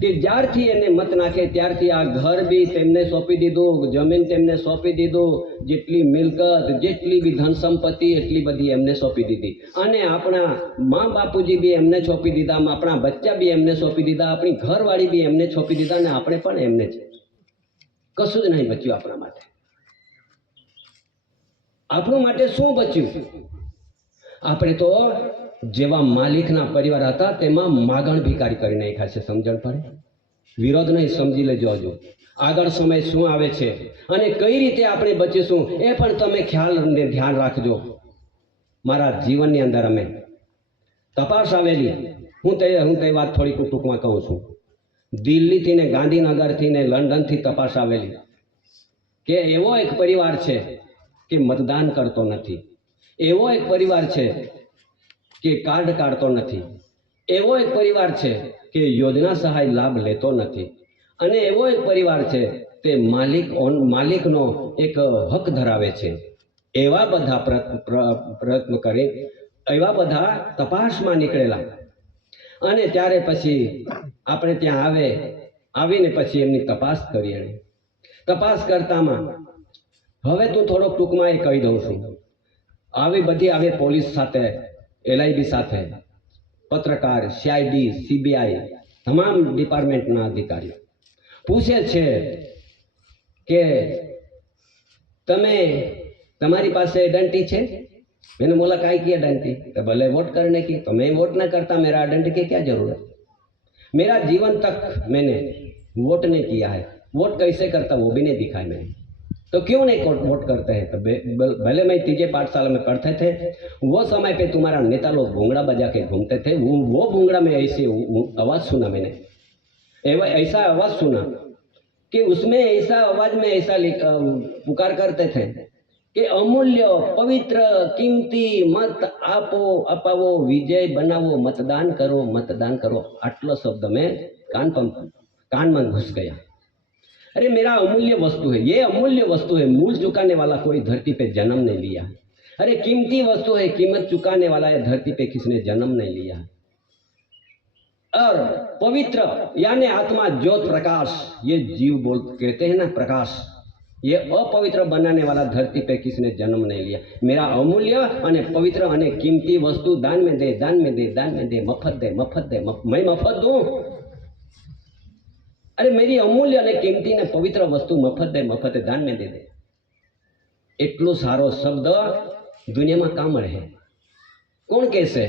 કે જ્યારથી એને મત નાખે ત્યારથી આ ઘર બી તેમને સોંપી દીધું, જમીન તેમને સોંપી દીધું, જેટલી મિલકત, જેટલી બી ધન સંપત્તિ એટલી બધી એમને સોંપી દીધી. અને આપણા મા બાપુજી બી એમને સોંપી દીધા, આપણા બચ્ચા બી એમને સોંપી દીધા, આપણી ઘરવાળી બી એમને સોંપી દીધા, અને આપણે પણ એમને જ. કશું જ નહીં બચ્યું આપણા માટે. આપણું માટે શું બચ્યું? આપણે તો જેવા માલિકના પરિવાર હતા તેમાં માગણ ભિખારી કરી નાખ્યા છે. સમજણ પડે? વિરોધ નહીં, સમજી લેજો. હજુ આગળ સમય શું આવે છે અને કઈ રીતે આપણે બચીશું એ પણ તમે ખ્યાલ અને ધ્યાન રાખજો. મારા જીવનની અંદર અમે તપાસ આવેલી, હું તે વાત થોડીક ટૂંકમાં કહું છું. દિલ્હીથી ને ગાંધીનગરથી ને લંડનથી તપાસ આવેલી કે એવો એક પરિવાર છે કે મતદાન કરતો નથી, એવો એક પરિવાર છે કે કાર્ડ કાઢતો નથી, એવો એક પરિવાર છે કે યોજના સહાય લાભ લેતો નથી, અને એવો એક પરિવાર છે તે માલિકનો એક હક ધરાવે છે. એવા બધા પ્રયત્ન કરી, એવા બધા તપાસમાં નીકળેલા. અને ત્યારે પછી આપણે ત્યાં આવીને પછી એમની તપાસ કરી. તપાસ કરતામાં હવે તું થોડોક ટૂંકમાં એ કહી દઉં છું. આવી પોલીસ સાથે, LIB સાથે, પત્રકાર, CID, CBI, તમામ ડિપાર્ટમેન્ટના અધિકારીઓ પૂછે છે કે તમારી પાસે आइडेंटिटी છે? मैंने बोला काय की आइडेंटिटी? तो भले वोट करने की. तो मैं वोट ना करता, मेरा आइडेंटिटी की क्या जरूरत? मेरा जीवन तक मैंने वोट नहीं किया है, वोट कैसे करता वो भी नहीं दिखाया मैंने. तो क्यों नहीं वोट करते हैं? तो भले मैं 3 पाठशाला में पढ़ते थे, वो समय पे तुम्हारा नेता लोग घूंगड़ा बजा के घूमते थे, वो घूंगड़ा में ऐसे आवाज़ सुना मैंने, ऐसा आवाज़ सुना कि उसमें ऐसा आवाज़ में ऐसा पुकार करते थे कि अमूल्य पवित्र कीमती मत अपावो, विजय बनावो, मतदान करो. आटलो शब्द में कान में घुस गया. अरे मेरा अमूल्य वस्तु है, ये अमूल्य वस्तु है. मूल चुकाने वाला कोई धरती पे जन्म नहीं लिया. अरे कीमती वस्तु है, कीमत चुकाने वाला है धरती पे किसने जन्म नहीं लिया. और पवित्र यानी आत्मा, ज्योत, प्रकाश, ये जीव कहते हैं ना प्रकाश, ये अपवित्र बनाने वाला धरती पे किसने जन्म नहीं लिया. मेरा अमूल्य અને પવિત્ર અને કિંમતી વસ્તુ દાન में दे, मफत दे, मैं मफत दूं. अरे मेरी अमूल्य અને કિંમતી ને પવિત્ર વસ્તુ મફત દે, દાન में दे. એટલો સારો શબ્દ દુનિયામાં કાં મળે? કોણ કહેશે?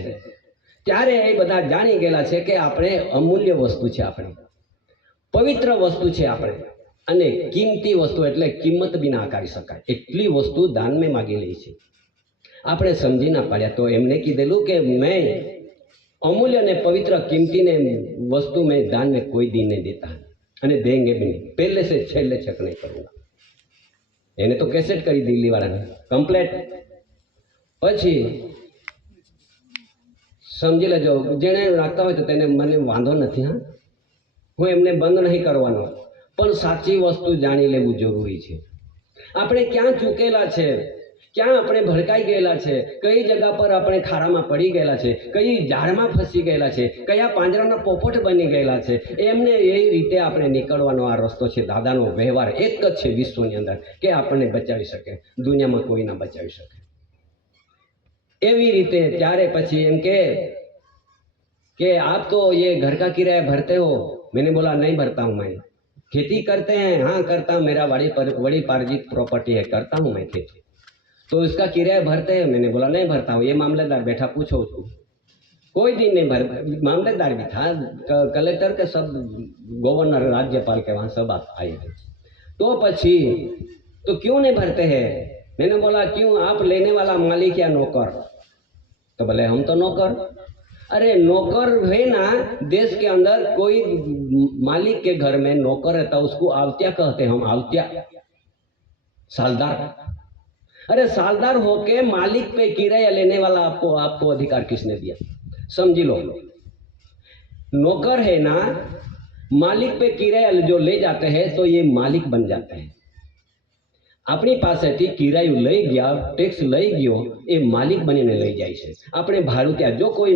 ત્યારે એ બધા જાણી ગયેલા છે કે આપણે અમૂલ્ય વસ્તુ છે, આપણે પવિત્ર વસ્તુ છે આપણે, અને કિંમતી વસ્તુ એટલે કિંમત બી ના આકારી શકાય એટલી વસ્તુ દાન મેં માગી લઈ છે. આપણે સમજી ના પાડ્યા તો એમને કીધેલું કે મેં अमूल्य ने पवित्र कीमती ने वस्तु में दान में कोई दी नहीं देता અને देंगे भी नहीं, पहले से छेल्ले चेक नहीं करूंगा. એને તો કેસેટ કરી દિલ્હી વાળાને કમ્પ્લેટ. પછી સમજી લેજો, જેને રાખતા હોય તો તેને મને વાંધો નથી, હા, હું એમને બંધ નહીં કરવાનો, પણ સાચી વસ્તુ જાણી લેવું જરૂરી છે. આપણે ક્યાં ચૂકેલા છે, ક્યાં આપણે ભડકાઈ ગયેલા છે, કઈ જગ્યા પર આપણે ખાડામાં પડી ગયેલા છે, કઈ ઝાડમાં ફસી ગયેલા છે, કયા પાંજરાના પોપટ બની ગયેલા છે, એમને એ રીતે આપણે નીકળવાનો આ રસ્તો છે. દાદાનો વ્યવહાર એક જ છે વિશ્વની અંદર કે આપણને બચાવી શકે, દુનિયામાં કોઈ ના બચાવી શકે. એવી રીતે ત્યારે પછી એમ કે आप तो ये घर का किराया भरते हो? मैंने बोला नहीं भरता हूँ मैं. खेती करते हैं? हाँ करता हूँ, मेरा बड़ी पार्जित प्रॉपर्टी है, करता हूँ मैं खेती. तो इसका किराया भरते हैं? मैंने बोला नहीं भरता हूँ. ये मामलेदार बैठा, पूछो उसको. कोई दिन नहीं भर, मामलेदार भी था, कलेक्टर के सब, गवर्नर, राज्यपाल के वहाँ सब आए थे. तो पछी तो क्यों नहीं भरते हैं? मैंने बोला क्यों, आप लेने वाला मालिक या नौकर? तो बोले हम तो नौकर. अरे नौकर है ना, देश के अंदर कोई मालिक के घर में नौकर रहता, उसको आवत्या कहते हैं हम, आवत्या, सालदार. अरे सालदार होके मालिक पे किराया लेने वाला आपको अधिकार किसने दिया? समझी लो, नौकर है ना, मालिक पे किराया जो ले जाते हैं तो ये मालिक बन जाते हैं. अपनी पासेथी किरायु लई गया, टेक्स लई गयो, ए मालिक बनीने लई जाय छे. આપણે ભાડુતિયા, જો કોઈ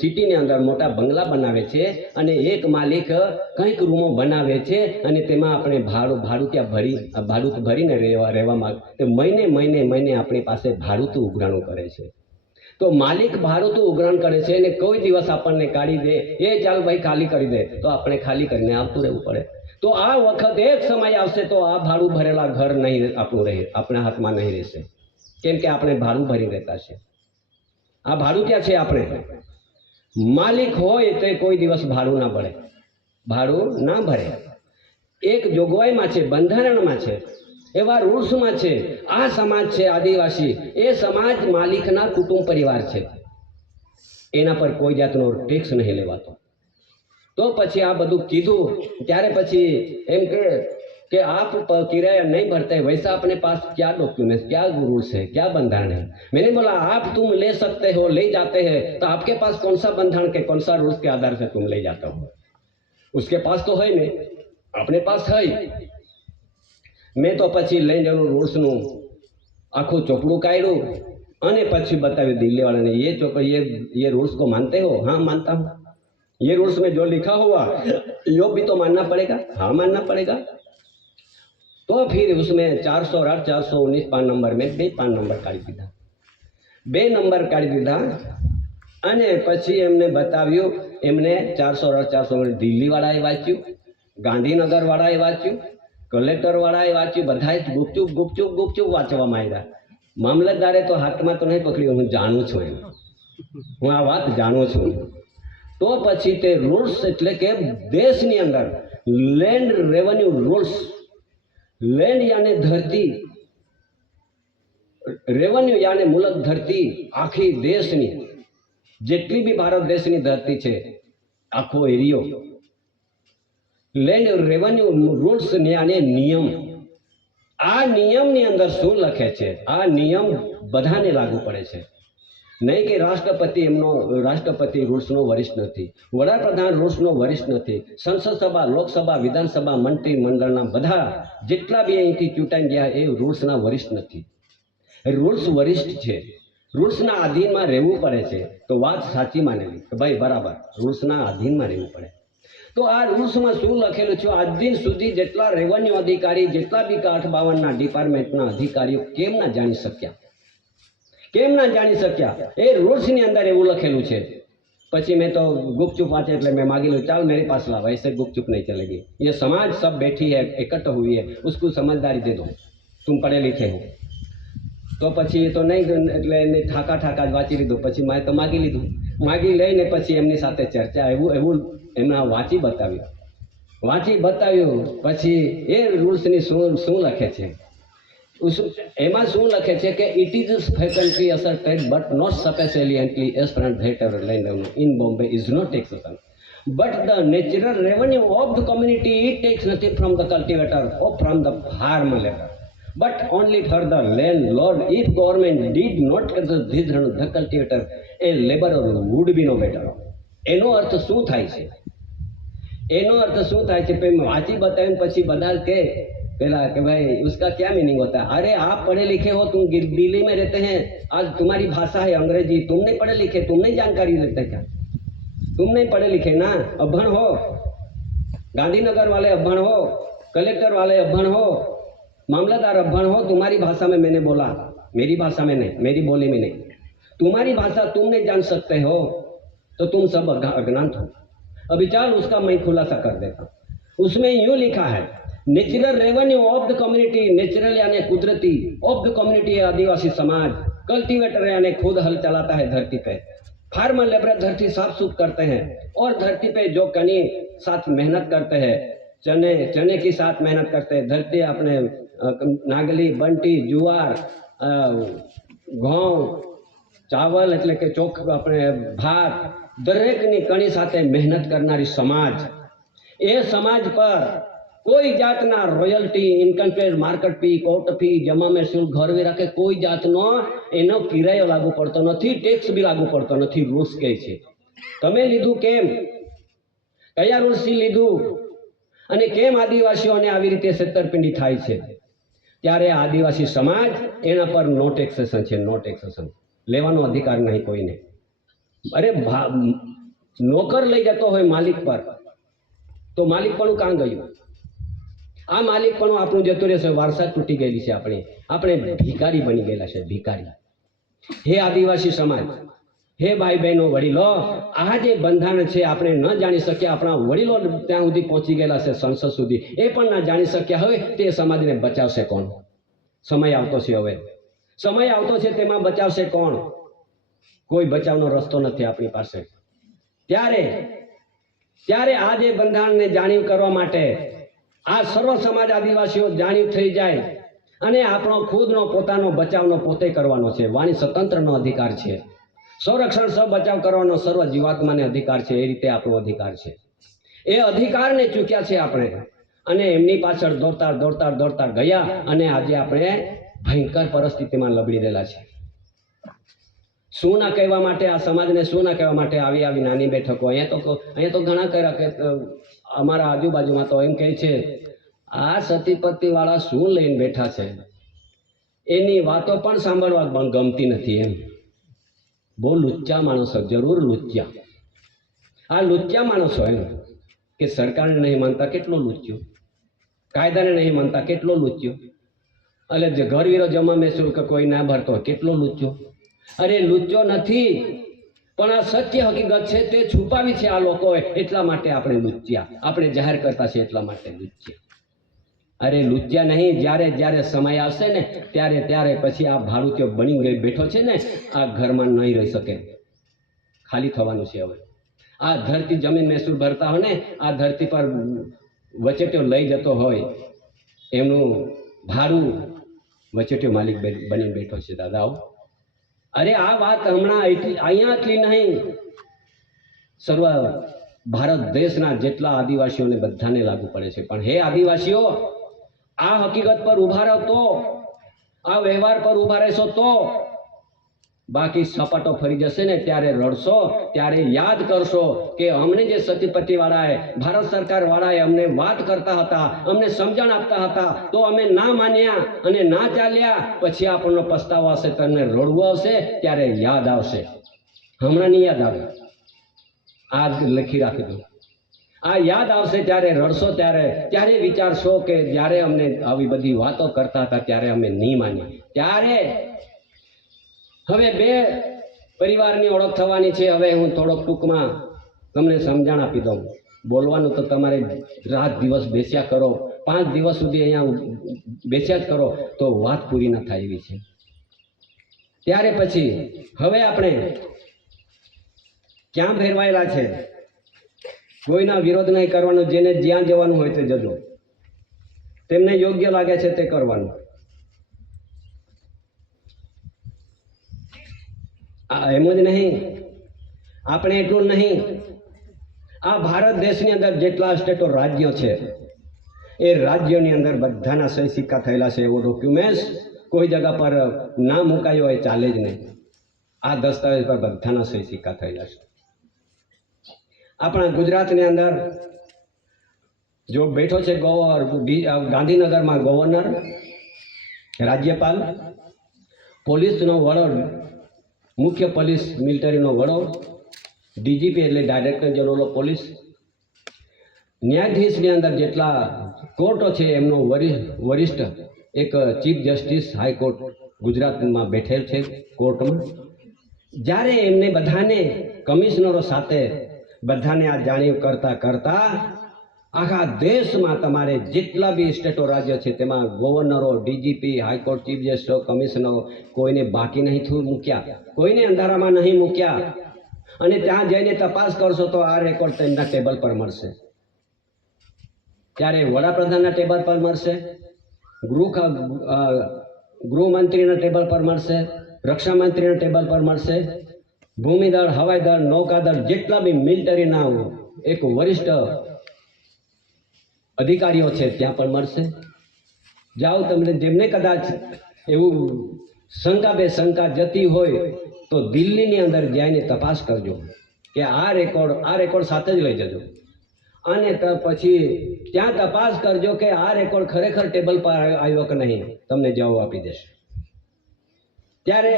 સિટીની અંદર મોટા બંગલા બનાવે છે અને એક માલિક કંઈક રૂમો બનાવે છે અને તેમાં આપણે ભાડુત ભરીને રહેવા માંગે, તો મહિને આપણી પાસે ભાડુતું ઉઘરાણું કરે છે. તો માલિક ભાડુતું ઉઘરાણ કરે છે અને કોઈ દિવસ આપણને કાઢી દે, એ ચાલ ભાઈ ખાલી કરી દે, તો આપણે ખાલી કરીને આવતું રહેવું પડે. તો આ વખત એક સમય આવશે તો આ ભાડું ભરેલા ઘર નહીં આપણું રહે, આપણા હાથમાં નહીં રહેશે, કેમ કે આપણે ભાડું ભરી રહેતા છે. આ ભાડુતિયા છે આપણે. માલિક હોય તો કોઈ દિવસ ભાડું ના ભરે, ભાડું ના ભરે. એક જોગવાઈમાં છે, બંધારણમાં છે, એવા રૂલ્સમાં છે. આ સમાજ છે આદિવાસી, એ સમાજ માલિકના કુટુંબ પરિવાર છે, એના પર કોઈ જાતનો ટેક્સ નહીં લેવાતો. तो पछी आ बधु कीधु त्यारे पछी एम के आप किराया नहीं भरते, वैसा अपने पास क्या डॉक्यूमेंट, क्या रूल्स है, क्या बंधारण है? मैंने बोला आप तुम ले सकते हो, ले जाते हैं, तो आपके पास कौन सा बंधारण के, कौन सा रूल्स के आधार से तुम ले जाते हो? उसके पास तो है नहीं, अपने पास है. मैं तो पछी लई जरूर रूल्स नु आखू चोपड़ू काढ़ू અને પછી बताव्યું दिल्ली वाले ने, ये रूल्स को मानते हो? हाँ मानता हूँ. ये रूल्स में जो लिखा हुआ यो भी तो मानना पड़ेगा? हाँ मानना पड़ेगा. तो फिर उसमें 408 419 पान नंबर में 2 पान नंबर काढ़ी दीधा, 2 नंबर काढ़ी दीधा. અને પછી એમને બતાવ્યું, એમને 408 419 દિલ્હી વાળાએ વાંચ્યું, ગાંધીનગર વાળાએ વાંચ્યું, કલેક્ટર વાળાએ વાંચ્યું, બધાએ ગુપચુપ વાંચવામાં આવ્યા. મામલતદારે તો હાથમાં તો નહીં પકડ્યું, હું જાણું છું, હું આ વાત જાણું છું. तो पछी ते रूल्स एटले के देश नी अंदर लैंड रेवन्यू रूल्स, लैंड यानी धरती, रेवन्यू यानी मुलक धरती, आखी देश नी जेटली भी भारत देश नी धरती छे, आखो एरियो, लैंड रेवन्यू रूल्स यानी नियम. आ नियम नी अंदर शुं लखे छे? आ नियम बधाने लागू पड़े छे. नहीं कि राष्ट्रपति रूल्सनो वरिष्ठ नहीं, वडाप्रधान रूल्सनो वरिष्ठ नहीं, संसद सभा, लोकसभा, विधानसभा, मंत्रीमंडलना बधा जेटला बी अहींथी चूंटाई गया ए रूल्सना वरिष्ठ नहीं. रूल्स वरिष्ठ है, रूल्सना अधीन में रहेवू पड़े छे. तो बात साची मानेली कि भाई बराबर रूल्सना अधीन में रहेवू पड़े. तो आ रूल्स में शुं लखेलुं छे? आज दिन सुधी जेटला रेवन्यू अधिकारी, जेटला बी 852 डिपार्टमेंटना अधिकारीओ केम ना जाणी शक्या, केम ना जाणी शक्या? ए रूल्स नी अंदर एवं लखेलू है. पछी मैं तो गुपचुप वाँचे એટલે मैं मांगी लो, चाल मेरे पास लाओ, ऐसे गुपचुप नहीं चलेगी. ये समाज सब बैठी है, इकट्ठ हुई है, उसको समझदारी दे दो, तुम पढ़े लिखे हो. तो पछी तो नहीं એટલે એને ઠાકા જ વાંચી લીધું. પછી मैं तो मांगी लीधું. માગી લઈને પછી એમની સાથે ચર્ચા એવું એમના વાંચી બતાવ્યું પછી એ રૂલ્સની શું લખે છે એમાં શું લખે છે કે it is faculty asserted but not sufficiently as front theater in Bombay is not taxation but the natural revenue of the community it takes nothing from the cultivator or from the farmer labor but only for the landlord. If government did not consider this the cultivator a laborer would be no better. એનો અર્થ શું થાય છે વાંચી બતાવીને પછી બધા કે पेला कि भाई उसका क्या मीनिंग होता है? अरे आप पढ़े लिखे हो, तुम दिल्ली में रहते हैं, आज तुम्हारी भाषा है अंग्रेजी, तुम नहीं पढ़े लिखे, तुम नहीं जानकारी लेते क्या? तुम नहीं पढ़े लिखे ना, अभण हो, गांधीनगर वाले अभण हो, कलेक्टर वाले अभण हो, मामलतदार अभण हो, तुम्हारी भाषा में मैंने बोला, मेरी भाषा में नहीं, मेरी बोली में नहीं, तुम्हारी भाषा तुम नहीं जान सकते हो तो तुम सब अज्ञात हो। अभी चल उसका मैं खुलासा कर देता हूँ। उसमें यूँ लिखा है natural revenue of the community, natural यानी कुदरती, ऑफ द कम्युनिटी आदिवासी समाज, कल्टीवेटर यानी खुद हल चलाता है धरती पे, फार्मर लेबर धरती साफ सुफ करते हैं और धरती पे जो कनी साथ मेहनत करते हैं, चने की साथ मेहनत करते हैं, धरती अपने नागली बंटी जुआर घઉં ચાવલ એટલે કે ચોખ આપણે ભાત દરેકની કણી સાથે મહેનત કરનારી સમાજ, એ સમાજ પર કોઈ જાતના royalty, income tax, market fee, court fee, જમા મહેસૂલ, ઘર વેરા કે કોઈ જાતનો એનો કિરાયો લાગુ પડતો નથી, ટેક્સ બી લાગુ પડતો નથી। રૂલ્સ કહે છે તમે લીધું કેમ, કયા રૂલ્સથી લીધું અને કેમ આદિવાસીઓને આવી રીતે છેતરપિંડી થાય છે? ત્યારે આદિવાસી સમાજ એના પર નો ટેક્સેશન છે, નો ટેક્સેશન, લેવાનો અધિકાર નહીં કોઈને। અરે નોકર લઈ જતો હોય માલિક પર તો માલિકપણું કાં ગયું? આ માલિકપણું આપણું જતું રહેશે, વારસા તૂટી ગયેલી છે, આપણે ભિખારી બની ગયેલા છે, ભિખારી। હે આદિવાસી સમાજ, હે ભાઈ બહેનો, વડીલો, આ જે બંધારણ છે આપણે ન જાણી શક્યા, આપણા વડીલો ત્યાં સુધી પહોંચી ગયેલા છે, સંસદ સુધી, એ પણ ન જાણી શક્યા, હવે તે સમાજને બચાવશે કોણ? સમય આવતો છે, હવે સમય આવતો છે, તેમાં બચાવશે કોણ? કોઈ બચાવનો રસ્તો નથી આપણી પાસે। ત્યારે આ જે બંધારણને જાણ્યું કરવા માટે આ સર્વ સમાજ આદિવાસીઓ જાણ્યું થઈ જાય અને આપણો ખુદનો પોતાનો બચાવનો પોતે કરવાનો છે। વાણી સ્વતંત્રનો અધિકાર છે, સંરક્ષણ સહ બચાવ કરવાનો સર્વ જીવાત્માને અધિકાર છે, એ રીતે આપણો અધિકાર છે। એ અધિકારને ચૂક્યા છે આપણે અને એમની પાછળ દોડતા ગયા અને આજે આપણે ભયંકર પરિસ્થિતિમાં લબડી રહેલા છે। શું ના કહેવા માટે, આ સમાજને શું ના કહેવા માટે આવી નાની બેઠકો? અહીંયા તો ઘણા કર્યા કે અમારા આજુબાજુમાં તો એમ કહે છે આ સતીપતિ વાળા શું લઈને બેઠા છે, એની વાતો પણ સાંભળવા પણ ગમતી નથી। એમ બહુ લુચ્ચા માણસો, જરૂર લુચ્ચા, આ લુચ્ચા માણસો એમ કે સરકારને નહીં માનતા કેટલો લુચ્યો, કાયદાને નહીં માનતા કેટલો લુચ્યો, એટલે જે ઘર વીરો જમા મહેસૂલ કે કોઈ ના ભરતો કેટલો લુચ્ચો। અરે લુચ્ચો નથી, પણ આ સત્ય હકીકત છે તે છુપાવી છે આ લોકોએ, એટલા માટે આપણે લુચ્યા, આપણે જાહેર કરતા છે એટલા માટે લુચ્યા। અરે લુચ્યા નહીં, જ્યારે સમય આવશે ને ત્યારે પછી આ ભાડુતિયો બની બેઠો છે ને, આ ઘરમાં નહીં રહી શકે, ખાલી થવાનું છે। હવે આ ધરતી જમીન મહેસૂલ ભરતા હોય ને, આ ધરતી પર વચેટિયો લઈ જતો હોય, એમનું ભાડું વચેટિયો માલિક બની બેઠો છે દાદાઓ। અરે આ વાત હમણાં અહીંયા એટલી નહીં, સર્વ ભારત દેશના જેટલા આદિવાસીઓને બધાને લાગુ પડે છે। પણ હે આદિવાસીઓ, આ હકીકત પર ઉભા રહો તો, આ વ્યવહાર પર ઉભા રહેશો તો, બાકી સપાટો ફરી જશે ને ત્યારે રડશો, ત્યારે યાદ કરશો કે અમને જે સતીપતિ વાળાએ, ભારત સરકાર વાળાએ અમને વાત કરતા હતા, અમને સમજણ આપતા હતા, તો અમે ના માન્યા અને ના ચાલ્યા, પછી આપણને પસ્તાવો આવશે, તમને રડવું આવશે, ત્યારે યાદ આવશે। હમણાં નહીં યાદ આવે, આ લખી રાખી દો, આ યાદ આવશે ત્યારે રડશો, ત્યારે વિચારશો કે જ્યારે અમને આવી બધી વાતો કરતા હતા ત્યારે અમે નહીં માન્યા। ત્યારે હવે બે પરિવારની ઓળખ થવાની છે। હવે હું થોડોક ટૂંકમાં તમને સમજણ આપી દઉં। બોલવાનું તો તમારે રાત દિવસ બેસ્યા કરો, 5 દિવસ સુધી અહીંયા બેસ્યા જ કરો તો વાત પૂરી ન થાય એવી છે। ત્યારે પછી હવે આપણે ક્યાં ફેરવાયેલા છે. કોઈના વિરોધ નહીં કરવાનો, જેને જ્યાં જવાનું હોય તે જજો, તેમને યોગ્ય લાગે છે તે કરવાનું. એમ જ નહીં, આપણે એટલું નહીં, આ ભારત દેશની અંદર જેટલા સ્ટેટો રાજ્યો છે એ રાજ્યોની અંદર બધાના સહી સિક્કા થયેલા છે. એવો ડોક્યુમેન્ટ કોઈ જગ્યા પર ના મુકાયો હોય ચાલે જ નહીં. આ દસ્તાવેજ પર બધાના સહી સિક્કા થયેલા છે. આપણા ગુજરાતની અંદર જો બેઠો છે ગાંધીનગરમાં ગવર્નર, રાજ્યપાલ, પોલીસનો વડો, મુખ્ય પોલીસ મિલિટરીનો વડો, ડીજીપી એટલે ડાયરેક્ટર જનરલ ઓફ પોલીસ, ન્યાયાધીશની અંદર જેટલા કોર્ટો છે એમનો વરિષ્ઠ એક ચીફ જસ્ટિસ હાઈકોર્ટ ગુજરાતમાં બેઠેલ છે કોર્ટમાં. જ્યારે એમને બધાને કમિશનરો સાથે બધાને આ જાણ્યું કરતા કરતા આખા દેશમાં તમારે જેટલા બી સ્ટેટો રાજ્ય છે તેમાં ગવર્નરો, ડીજીપી, હાઈકોર્ટ ચીફ જસ્ટિસ, કમિશનરો કોઈને બાકી નહીં મૂક્યા, કોઈને અંધારામાં નહીં મૂક્યા. અને ત્યાં જઈને તપાસ કરશો તો આ રેકોર્ડ તેમના ટેબલ પર મળશે. ત્યારે વડાપ્રધાનના ટેબલ પર મળશે, ગૃહમંત્રીના ટેબલ પર મળશે, રક્ષામંત્રીના ટેબલ પર મળશે, ભૂમિદળ, હવાઈદળ, નૌકાદળ જેટલા બી મિલિટરીના એક વરિષ્ઠ અધિકારીઓ છે ત્યાં પણ મળશે. જાઓ, તમને જેમને કદાચ એવું શંકા જતી હોય તો દિલ્હીની અંદર જઈને તપાસ કરજો કે આ રેકોર્ડ સાથે જ લઈ જજો. અને પછી ત્યાં તપાસ કરજો કે આ રેકોર્ડ ખરેખર ટેબલ પર આવ્યો કે નહીં, તમને જવાબ આપી દેશે. ત્યારે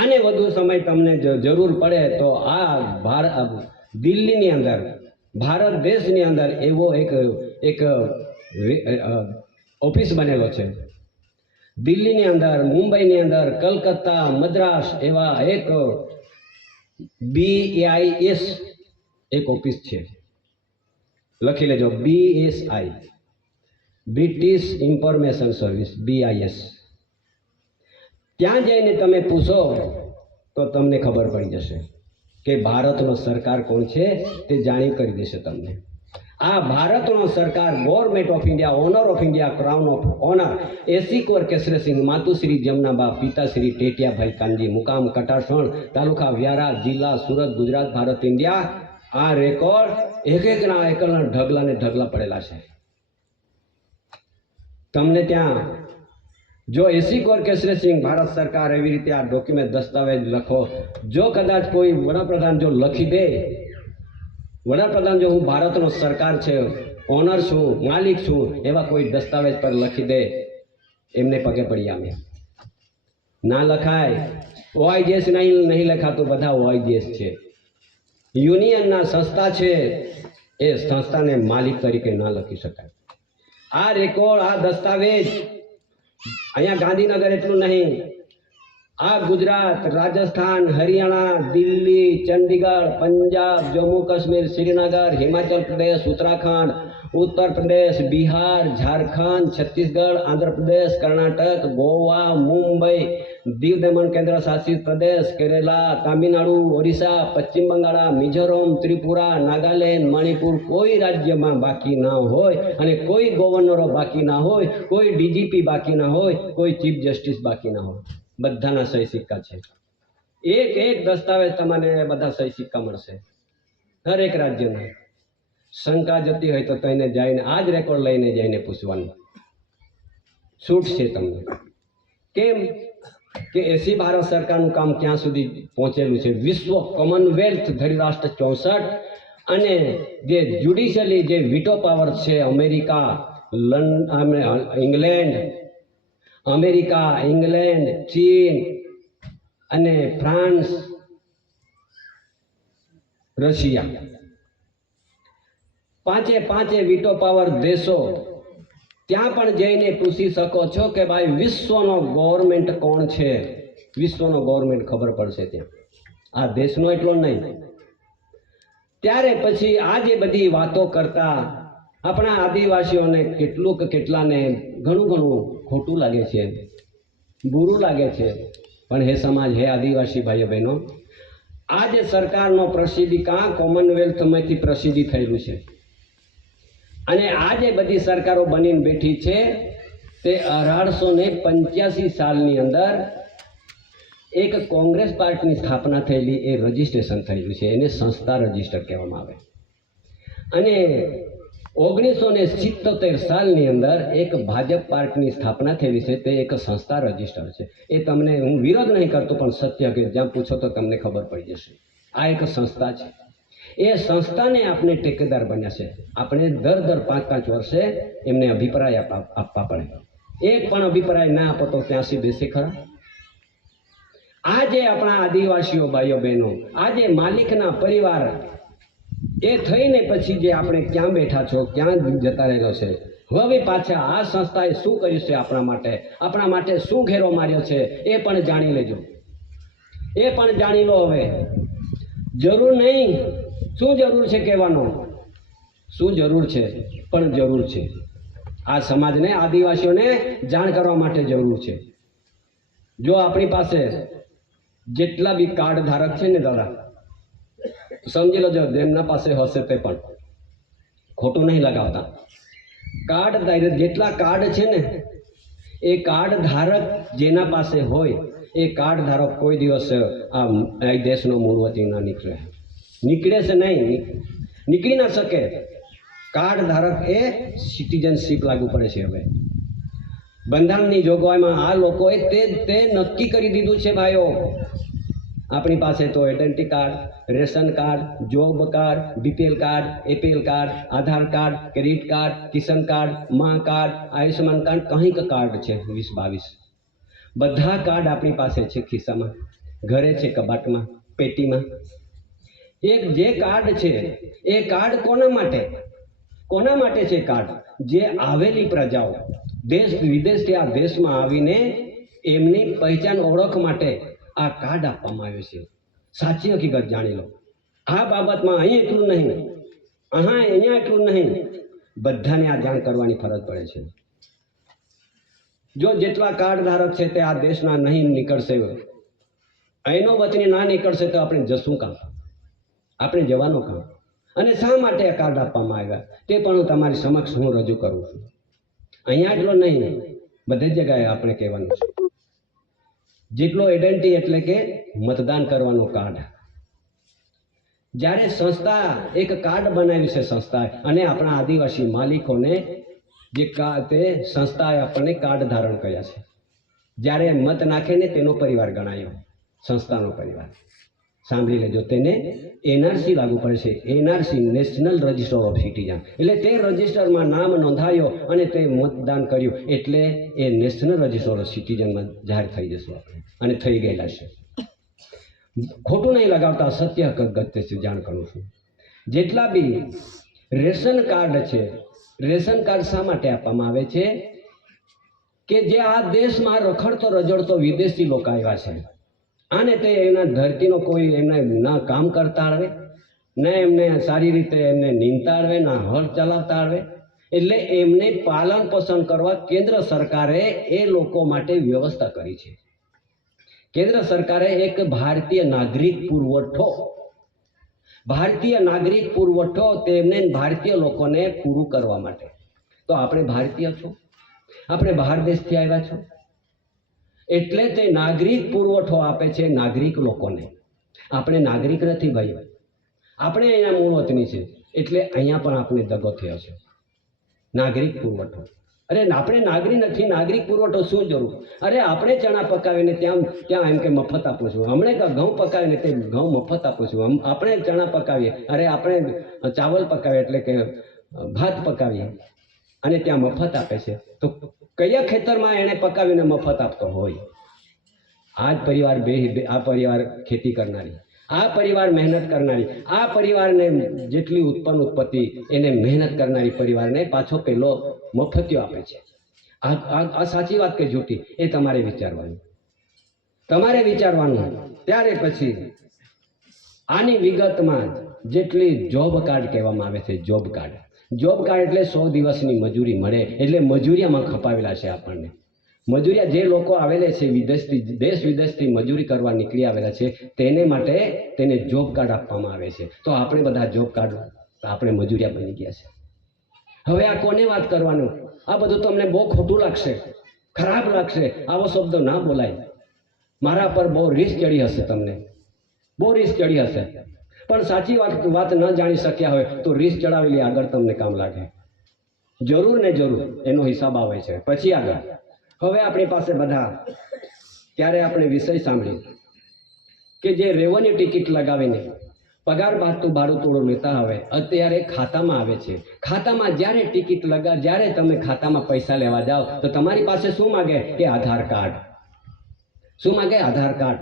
આને વધુ સમય તમને જરૂર પડે તો આ દિલ્હીની અંદર, ભારત દેશની અંદર એવો એક ઓફિસ બનેલો છે. દિલ્હીની અંદર, મુંબઈની અંદર, કલકત્તા, મદ્રાસ એવા એક BIS એક ઓફિસ છે. લખી લેજો, BSI, British information service, BIS. ત્યાં જઈને તમે પૂછો તો તમને ખબર પડી જશે કે ભારતનો સરકાર કોણ છે તે જાણી કરી દેશે તમને. આ ભારતનો સરકાર, government of India, honour of India, crown of honour, એસી કુંવર કેસરીસિંહ, માતુશ્રી જમનાબા, પિતાશ્રી ટેટિયાભાઈ કાનજી, મુકામ કટાસણ, તાલુકા વ્યારા, જિલ્લા સુરત, ગુજરાત, ભારત ઇન્ડિયા. આ રેકોર્ડ એકના ઢગલા ને ઢગલા પડેલા છે. તમને ત્યાં જો એસી કુંવર કેસરીસિંહ, ભારત સરકાર એવી રીતે આ ડોક્યુમેન્ટ દસ્તાવેજ લખો, જો કદાચ કોઈ વડાપ્રધાન જો લખી દે, વડાપ્રધાન જો હું ભારતનો સરકાર છે, ઓનર છું, માલિક છું, એવા કોઈ દસ્તાવેજ પર લખી દે, એમને પગે પડી અમે. ના લખાય. OIGS નહીં લખાતું, બધા OIGS છે. યુનિયનના સંસ્થા છે, એ સંસ્થાને માલિક તરીકે ના લખી શકાય. આ રેકોર્ડ, આ દસ્તાવેજ અહીંયા ગાંધીનગર એટલું નહીં, આ ગુજરાત, રાજસ્થાન, હરિયાણા, દિલ્હી, ચંડીગઢ, પંજાબ, જમ્મુ કાશ્મીર, શ્રીનગર, હિમાચલ પ્રદેશ, ઉત્તરાખંડ, ઉત્તર પ્રદેશ, બિહાર, ઝારખંડ, છત્તીસગઢ, આંધ્રપ્રદેશ, કર્ણાટક, ગોવા, મુંબઈ, દીવ દમણ કેન્દ્ર શાસિત પ્રદેશ, કેરેલા, તામિલનાડુ, ઓરિસ્સા, પશ્ચિમ બંગાળ, મિઝોરમ, ત્રિપુરા, નાગાલેન્ડ, મણિપુર કોઈ રાજ્યમાં બાકી ના હોય, અને કોઈ ગવર્નરો બાકી ના હોય, કોઈ ડીજીપી બાકી ના હોય, કોઈ ચીફ જસ્ટિસ બાકી ના હોય. બધાના સહી સિક્કા છે. એક દસ્તાવેજ તમને બધા સહી સિક્કા મળશે દરેક રાજ્યના. શંકા જતી હોય તો તેને જઈને આ જ રેકોર્ડ લઈને જઈને પૂછવાનું. છૂટ છે તમને. કેમ કે એસી ભારત સરકારનું કામ ક્યાં સુધી પહોંચેલું છે. વિશ્વ કોમનવેલ્થ ધરીરાષ્ટ્ર 64 અને જે જ્યુડિશિયલી જે વીટો પાવર છે, અમેરિકા, ઇંગ્લેન્ડ, ચીન અને ફ્રાન્સ, રશિયા, પાંચે વીટો પાવર દેશો, ત્યાં પણ જઈને પૂછી શકો છો કે ભાઈ વિશ્વનો ગવર્મેન્ટ કોણ છે. વિશ્વનો ગવર્મેન્ટ ખબર પડશે ત્યાં, આ દેશનો એટલો નહીં. ત્યારે પછી આ જે બધી વાતો કરતા આપણા આદિવાસીઓને કેટલાને ઘણું ખોટું લાગે છે, બુરું લાગે છે. પણ હે સમાજ, હે આદિવાસી ભાઈઓ બહેનો, આ જે સરકારનો પ્રસિદ્ધિ કાં કોમનવેલ્થમાંથી પ્રસિદ્ધિ થયેલું છે, અને આ જે બધી સરકારો બનીને બેઠી છે તે 1885 સાલની અંદર એક કોંગ્રેસ પાર્ટીની સ્થાપના થયેલી, એ રજિસ્ટ્રેશન થયેલું છે, એને સંસ્થા રજિસ્ટર કહેવામાં આવે. અને 1977 સાલની અંદર એક ભાજપ પાર્ટીની સ્થાપના થયેલી છે, તે એક સંસ્થા રજિસ્ટર છે. એ તમને હું વિરોધ નહીં કરતો, પણ સત્ય કે જ્યાં પૂછો તો તમને ખબર પડી જશે. આ એક સંસ્થા છે. એ સંસ્થાને આપણે ટેકેદાર બન્યા છે. આપણે દર 5-5 વર્ષે એમને અભિપ્રાય આપવા પડે. એક પણ અભિપ્રાય ના આપો તો ત્યાંથી બેસે ખરા. આ જે આપણા આદિવાસીઓ ભાઈઓ બહેનો, આ જે માલિકના પરિવાર એ થઈને પછી જે આપણે ક્યાં બેઠા છો, ક્યાં જતા રહેલો છે, હવે પાછા આ સંસ્થાએ શું કર્યું છે આપણા માટે શું ઘેરો માર્યો છે, એ પણ જાણી લેજો. એ પણ જાણી લો. હવે જરૂર નહીં, શું જરૂર છે કહેવાનો, શું જરૂર છે, પણ જરૂર છે. આ સમાજને, આદિવાસીઓને જાણ કરવા માટે જરૂર છે. જો આપણી પાસે જેટલા બી કાર્ડ ધારક છે ને દાદા, સમજી લો, જેમના પાસે હશે તે પણ ખોટું નહીં લગાવતા. કાર્ડ જેટલા કાર્ડ છે ને, એ કાર્ડ ધારક જેના પાસે હોય, એ કાર્ડ ધારક કોઈ દિવસ આ દેશનો મૂળવતી ના નીકળે છે નહીં, નીકળી ના શકે. કાર્ડ ધારક એ સિટીઝનશીપ લાગુ પડે છે. હવે બંધારણની જોગવાઈમાં આ લોકોએ તે નક્કી કરી દીધું છે ભાઈઓ. આપણી પાસે તો identity card, ration card, job card, BPL card, APL card, Aadhaar card, credit card, Kisan card, Maa card, Ayushman card, કંઈક કાર્ડ છે 20-22. બધા કાર્ડ આપણી પાસે છે, ખિસ્સામાં, ઘરે છે, કબાટમાં, પેટીમાં. એક જે કાર્ડ છે, એ કાર્ડ કોના માટે છે? કાર્ડ જે આવેલી પ્રજાઓ દેશ વિદેશથી આ દેશમાં આવીને એમની પહેચાન ઓળખ માટે આ કાર્ડ આપવામાં આવ્યું છે. સાચી હકીકત જાણી લો. આ બાબતમાં અહીં એટલું નહીં, અહીંયા એટલું નહીં, બધાને આ જાણ કરવાની ફરજ પડે છે. જો જેટલા કાર્ડ ધારક છે તે આ દેશના નહીં નીકળશે, અહીંનો વતની ના નીકળશે, તો આપણે જશું કામ, આપણે જવાનું કામ. અને શા માટે આ કાર્ડ આપવામાં આવ્યા તે પણ હું તમારી સમક્ષ રજૂ કરું છું. અહીંયા એટલો નહીં, બધી જગ્યાએ આપણે કહેવાનું છે. જેટલો આઈડેન્ટિટી એટલે કે મતદાન કરવાનું કાર્ડ. જ્યારે સંસ્થા એક કાર્ડ બનાવ્યું છે સંસ્થાએ, અને આપણા આદિવાસી માલિકોને જે તે સંસ્થાએ આપણને કાર્ડ ધારણ કર્યા છે. જ્યારે મત નાખે ને તેનો પરિવાર ગણાયો, સંસ્થાનો પરિવાર. સાંભળી લેજો, તેને એનઆરસી લાગુ પડે છે. NRC, national register of citizen. એટલે તે રજિસ્ટરમાં નામ નોંધાયો અને તે મતદાન કર્યું, એટલે એ નેશનલ રજિસ્ટર ઓફ સિટીઝનમાં જાહેર થઈ જશું આપણે, અને થઈ ગયેલા છે. ખોટું નહીં લગાવતા, સત્ય હકીકત જાણ કરું છું. જેટલા બી રેશન કાર્ડ છે, રેશન કાર્ડ શા માટે આપવામાં આવે છે? કે જે આ દેશમાં રખડતો રજડતો વિદેશી લોકો આવ્યા છે, અને તે એના ધરતીનો કોઈ એમને ના કામ કરતા આવડે, ના એમને સારી રીતે એમને નીંદતા આવડે, ના હળ ચલાવતા આવડે. એટલે એમને પાલન પોષણ કરવા કેન્દ્ર સરકારે એ લોકો માટે વ્યવસ્થા કરી છે. કેન્દ્ર સરકારે એક ભારતીય નાગરિક પુરવઠો તેમને ભારતીય લોકોને પૂરું કરવા માટે. તો આપણે ભારતીય છો, આપણે બહાર દેશથી આવ્યા છો, એટલે તે નાગરિક પુરવઠો આપે છે નાગરિક લોકોને. આપણે નાગરિક નથી ભાઈ, આપણે અહીંયા મૂળ વતની છે, એટલે અહીંયા પણ આપણે દગો થયો છે. નાગરિક પુરવઠો, અરે આપણે નાગરિક નથી, નાગરિક પુરવઠો શું જરૂર? અરે આપણે ચણા પકાવીને ત્યાં એમ કે મફત આપું છું, હમણે ઘઉં પકાવીને તે ઘઉં મફત આપું છું, આપણે ચણા પકાવીએ, અરે આપણે ચાવલ પકાવીએ એટલે કે ભાત પકાવીએ અને ત્યાં મફત આપે છે. તો કયા ખેતરમાં એણે પકાવીને મફત આપતો હોય? આ જ પરિવાર આ પરિવાર ખેતી કરનારી, આ પરિવાર મહેનત કરનારી, આ પરિવારને જેટલી ઉત્પત્તિ એને મહેનત કરનારી પરિવારને પાછો પેલો મફતિયો આપે છે. આ સાચી વાત કે જૂઠી એ તમારે વિચારવાનું. ત્યારે પછી આની વિગતમાં જેટલી જોબ કાર્ડ કહેવામાં આવે છે, જોબ કાર્ડ એટલે 100 દિવસની મજૂરી મળે, એટલે મજૂરીમાં ખપાવેલા છે આપણને. મજૂરિયા જે લોકો આવેલા છે વિદેશથી, દેશ વિદેશથી મજૂરી કરવા નીકળી આવેલા છે, તેને માટે તેને જોબ કાર્ડ આપવામાં આવે છે. તો આપણે બધા જોબ કાર્ડ, આપણે મજૂરિયા બની ગયા છે. હવે આ કોને વાત કરવાનું? આ બધું તમને બહુ ખોટું લાગશે, ખરાબ લાગશે, આવો શબ્દ ના બોલાય. મારા પર બહુ રીસ ચડી હશે, તમને બહુ રીસ ચડી હશે, પણ સાચી વાત ન જાણી શક્યા હોય તો રીસ ચડાવેલી આગળ તમને કામ લાગે. જરૂર ને જરૂર એનો હિસાબ આવે છે. પછી આગળ હવે આપણી પાસે બધા, ત્યારે આપણે વિષય સાંભળ્યો કે જે રેવન્યુ ટિકિટ લગાવીને પગાર બાદતું ભાડું થોડું લેતા હવે અત્યારે ખાતામાં આવે છે. ખાતામાં જ્યારે ટિકિટ જ્યારે તમે ખાતામાં પૈસા લેવા જાઓ તો તમારી પાસે શું માગે? કે આધાર કાર્ડ. શું માગે? આધાર કાર્ડ.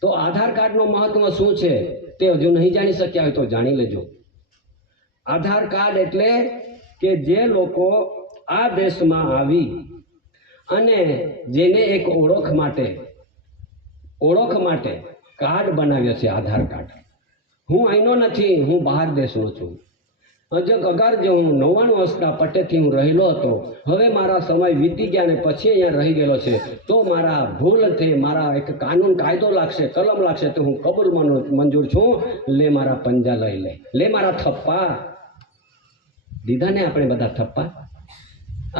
તો આધાર કાર્ડનું મહત્વ શું છે તે હજુ નહીં જાણી શક્યા હોય તો જાણી લેજો. આધાર કાર્ડ એટલે કે જે લોકો આ દેશમાં આવી અને જેને એક ઓળખ માટે કાર્ડ બનાવ્યો છે, આધાર કાર્ડ. હું અહીંનો નથી, હું બહાર દેશનો છું. અગર જો હું 99 વર્ષના પટ્ટેથી હું રહેલો હતો, હવે મારા સમય વીતી ગયા ને પછી અહીંયા રહી ગયેલો છે, તો મારા ભૂલથી મારા એક કાયદો લાગશે, કલમ લાગશે, તો હું કબૂલ મંજૂર છું. લે મારા પંજા લઈ લે મારા થપ્પા. દીધા ને આપણે બધા થપ્પા?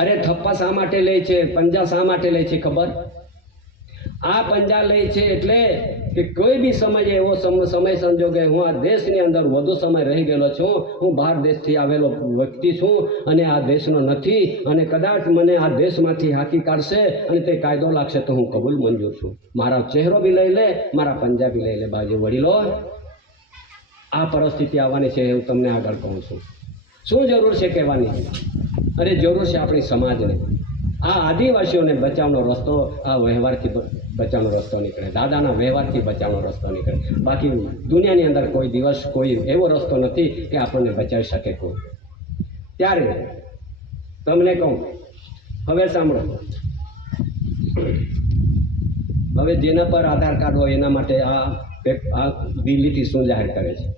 અરે થપ્પા શા માટે લે છે, પંજા શા માટે લે છે ખબર? આ પંજા લે છે એટલે કે કોઈ બી સમયે એવો સમય સંજોગે હું આ દેશની અંદર વધુ સમય રહી ગયેલો છું, હું બહાર દેશથી આવેલો વ્યક્તિ છું અને આ દેશનો નથી, અને કદાચ મને આ દેશમાંથી હાંકી કાઢશે અને તે કાયદો લાગશે તો હું કબૂલ મંજૂર છું. મારા ચહેરો બી લઈ લે, મારા પંજા બી લઈ લે. બાજુ વડીલો, આ પરિસ્થિતિ આવવાની છે, હું તમને આગળ કહું છું. શું જરૂર છે કહેવાની? અરે જરૂર છે આપણી સમાજને, આ આદિવાસીઓને બચાવનો રસ્તો, આ વ્યવહારથી બચાવનો રસ્તો નીકળે, દાદાના વ્યવહારથી બચાવનો રસ્તો નીકળે. બાકી દુનિયાની અંદર કોઈ દિવસ કોઈ એવો રસ્તો નથી કે આપણને બચાવી શકે કોઈ. ત્યારે તમને કહું, હવે સાંભળો. હવે જેના પર આધાર કાર્ડ હોય એના માટે આ દિલ્હીથી શું જાહેર કરે છે?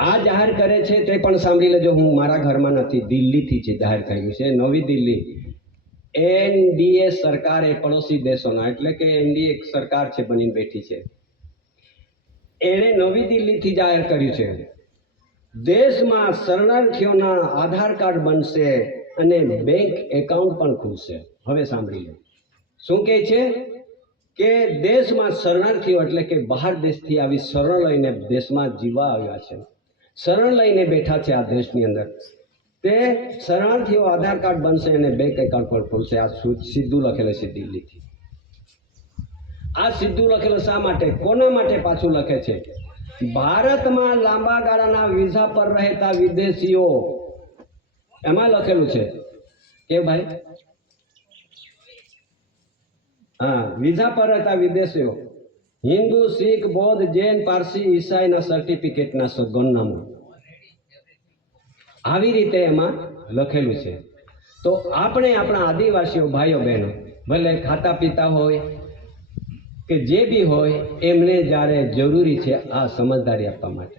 આ જાહેર કરે છે તે પણ સાંભળી લેજો. હું મારા ઘરમાં નથી, દિલ્હીથી છે જાહેર થયું છે. નવી દિલ્હી એનડીએ સરકાર એ પડોશી દેશોના, એટલે કે એનડીએ સરકાર છે બનીને બેઠી છે, એણે નવી દિલ્હીથી જાહેર કર્યું છે દેશમાં શરણાર્થીઓના આધાર કાર્ડ બનશે અને બેંક એકાઉન્ટ પણ ખુલશે. હવે સાંભળી લો શું કહે છે કે દેશમાં શરણાર્થીઓ એટલે કે બહાર દેશથી આવી શરણ લઈને દેશમાં જીવવા આવ્યા છે, શરણ લઈને બેઠા છે આ દેશની અંદર, તે શરણાર્થીઓ આધાર કાર્ડ બનશે અને બેંક એકાઉન્ટ પણ ખુલશે. આ સીધું લખેલું છે દિલ્હીથી. આ સીધું લખેલું શા માટે, કોના માટે પાછું લખે છે? ભારતમાં લાંબા ગાળાના વિઝા પર રહેતા વિદેશીઓ, એમાં લખેલું છે કે ભાઈ વિઝા પર રહેતા વિદેશીઓ, હિન્દુ, શીખ, બૌદ્ધ, જૈન, પારસી, ઈસાઈના સર્ટિફિકેટના સોગંદનામું, આવી રીતે એમાં લખેલું છે. તો આપણે આપણા આદિવાસીઓ ભાઈઓ બહેનો, ભલે ખાતા પીતા હોય કે જે બી હોય, એમને જ્યારે જરૂરી છે આ સમજદારી આપવા માટે.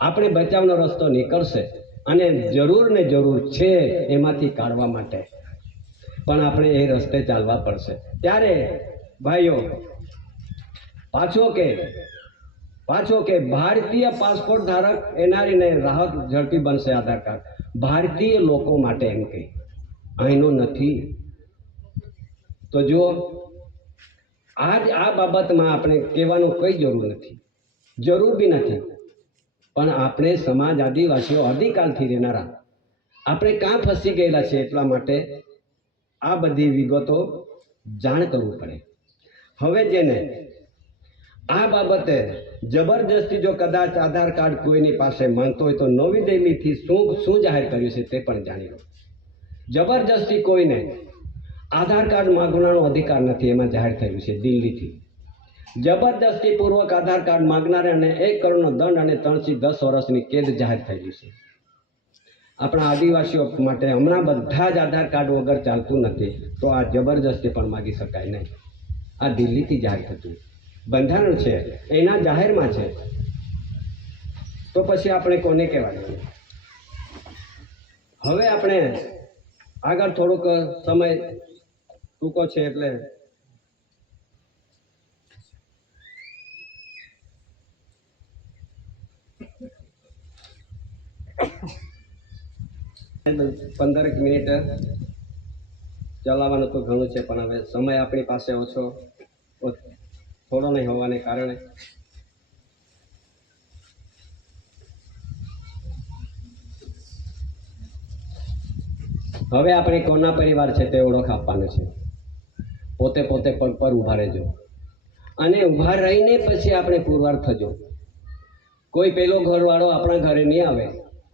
આપણે બચાવનો રસ્તો નીકળશે અને જરૂર ને જરૂર છે એમાંથી કાઢવા માટે, પણ આપણે એ રસ્તે ચાલવા પડશે. ત્યારે ભાઈઓ પાછો કે ભારતીય પાસપોર્ટ ધારક એનઆરઆઈને રાહત ઝડપી બનશે આધાર કાર્ડ. ભારતીય લોકો માટે એમ કહે, અહીંનો નથી. તો જુઓ, આ બાબતમાં આપણે કહેવાનું કંઈ જરૂર બી નથી, પણ આપણે સમાજ આદિવાસીઓ આદિકાલથી રહેનારા, આપણે કાં ફસી ગયેલા છે, એટલા માટે આ બધી વિગતો જાણ કરવું પડે. હવે જેને આ બાબતે જબરજસ્તી જો કદાચ આધાર કાર્ડ કોઈની પાસે માંગતો હોય તો નવી દિલ્હીથી શું જાહેર કર્યું છે તે પણ જાણી લો. જબરજસ્તી કોઈને આધાર કાર્ડ માંગવાનો અધિકાર નથી, એમાં જાહેર થયું છે દિલ્હીથી. જબરજસ્તી પૂર્વક આધાર કાર્ડ માંગનારાને 1 કરોડનો દંડ અને 3 થી 10 વર્ષની કેદ જાહેર થયું છે. આપણા આદિવાસીઓ માટે હમણાં બધા જ આધાર કાર્ડ વગર ચાલતું નથી, તો આ જબરજસ્તી પણ માગી શકાય નહીં. આ દિલ્હીથી જાહેર થતું બંધારણ છે, એના જાહેરમાં છે, તો પછી આપણે કોને કહેવાનું? હવે આપણે આગળ થોડોક સમય ટૂંકો છે એટલે પંદરેક મિનિટ ચલાવવાનું તો ઘણું છે, પણ હવે સમય આપણી પાસે ઓછો થોડો નહીં હોવાને કારણે હવે આપણે કોના પરિવાર છે તે ઓળખ આપવાનો છે. પોતે પોતે પગ પર ઊભા રહેજો અને ઊભા રહીને પછી આપણે પુરવાર થજો. કોઈ પેલો ઘરવાળો આપણા ઘરે નહીં આવે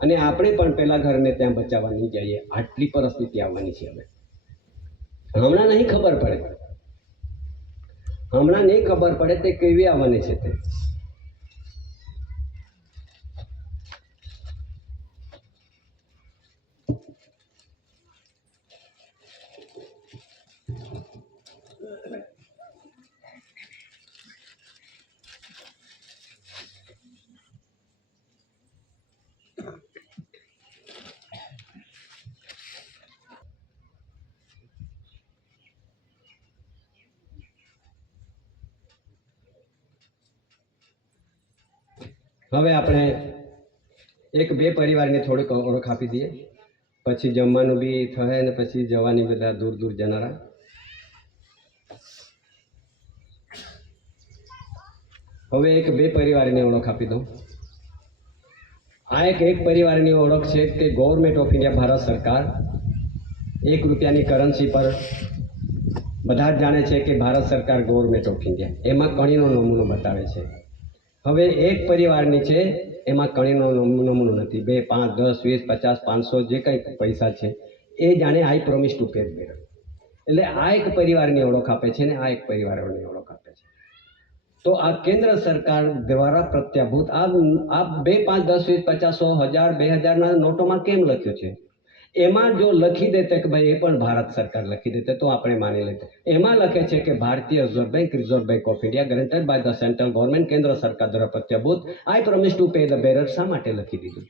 અને આપણે પણ પેલા ઘરને ત્યાં બચાવવા નહીં જઈએ. આટલી પરિસ્થિતિ આવવાની છે. હવે હમણાં નહીં ખબર પડે તે કેવી આવવાની છે તે. હવે આપણે એક બે પરિવારને થોડીક ઓળખ આપી દઈએ, પછી જમવાનું બી થાય અને પછી જવાની બધા દૂર દૂર જનારા. હવે એક બે પરિવારની ઓળખ આપી દઉં. આ એક પરિવારની ઓળખ છે કે ગવર્મેન્ટ ઓફ ઇન્ડિયા, ભારત સરકાર 1 રૂપિયાની કરન્સી પર બધા જ જાણે છે કે ભારત સરકાર ગવર્મેન્ટ ઓફ ઇન્ડિયા, એમાં કણીનો નમૂનો બતાવે છે. હવે એક પરિવારની છે એમાં કણીનો નમૂનો નથી. 2, 5, 10, 20, 50, 500 જે કંઈ પૈસા છે એ જાણે આઈ પ્રોમિસ ટુ પે બેક. એટલે આ એક પરિવારની ઓળખ આપે છે ને આ એક પરિવારની ઓળખ આપે છે. તો આ કેન્દ્ર સરકાર દ્વારા પ્રત્યાભૂત આ 2, 5, 10, 20, 50, 100, 1000, 2000ના નોટોમાં કેમ લખ્યું છે? એમાં જો લખી દેતે કે ભાઈ એ પણ ભારત સરકાર લખી દેતે તો આપણે માની લેતે. એમાં લખે છે કે ભારતીય reserve bank of India guaranteed by the central government, કેન્દ્ર સરકાર દ્વારા પ્રત્યાભૂત. I promise to pay the bearer. શા માટે લખી દીધું?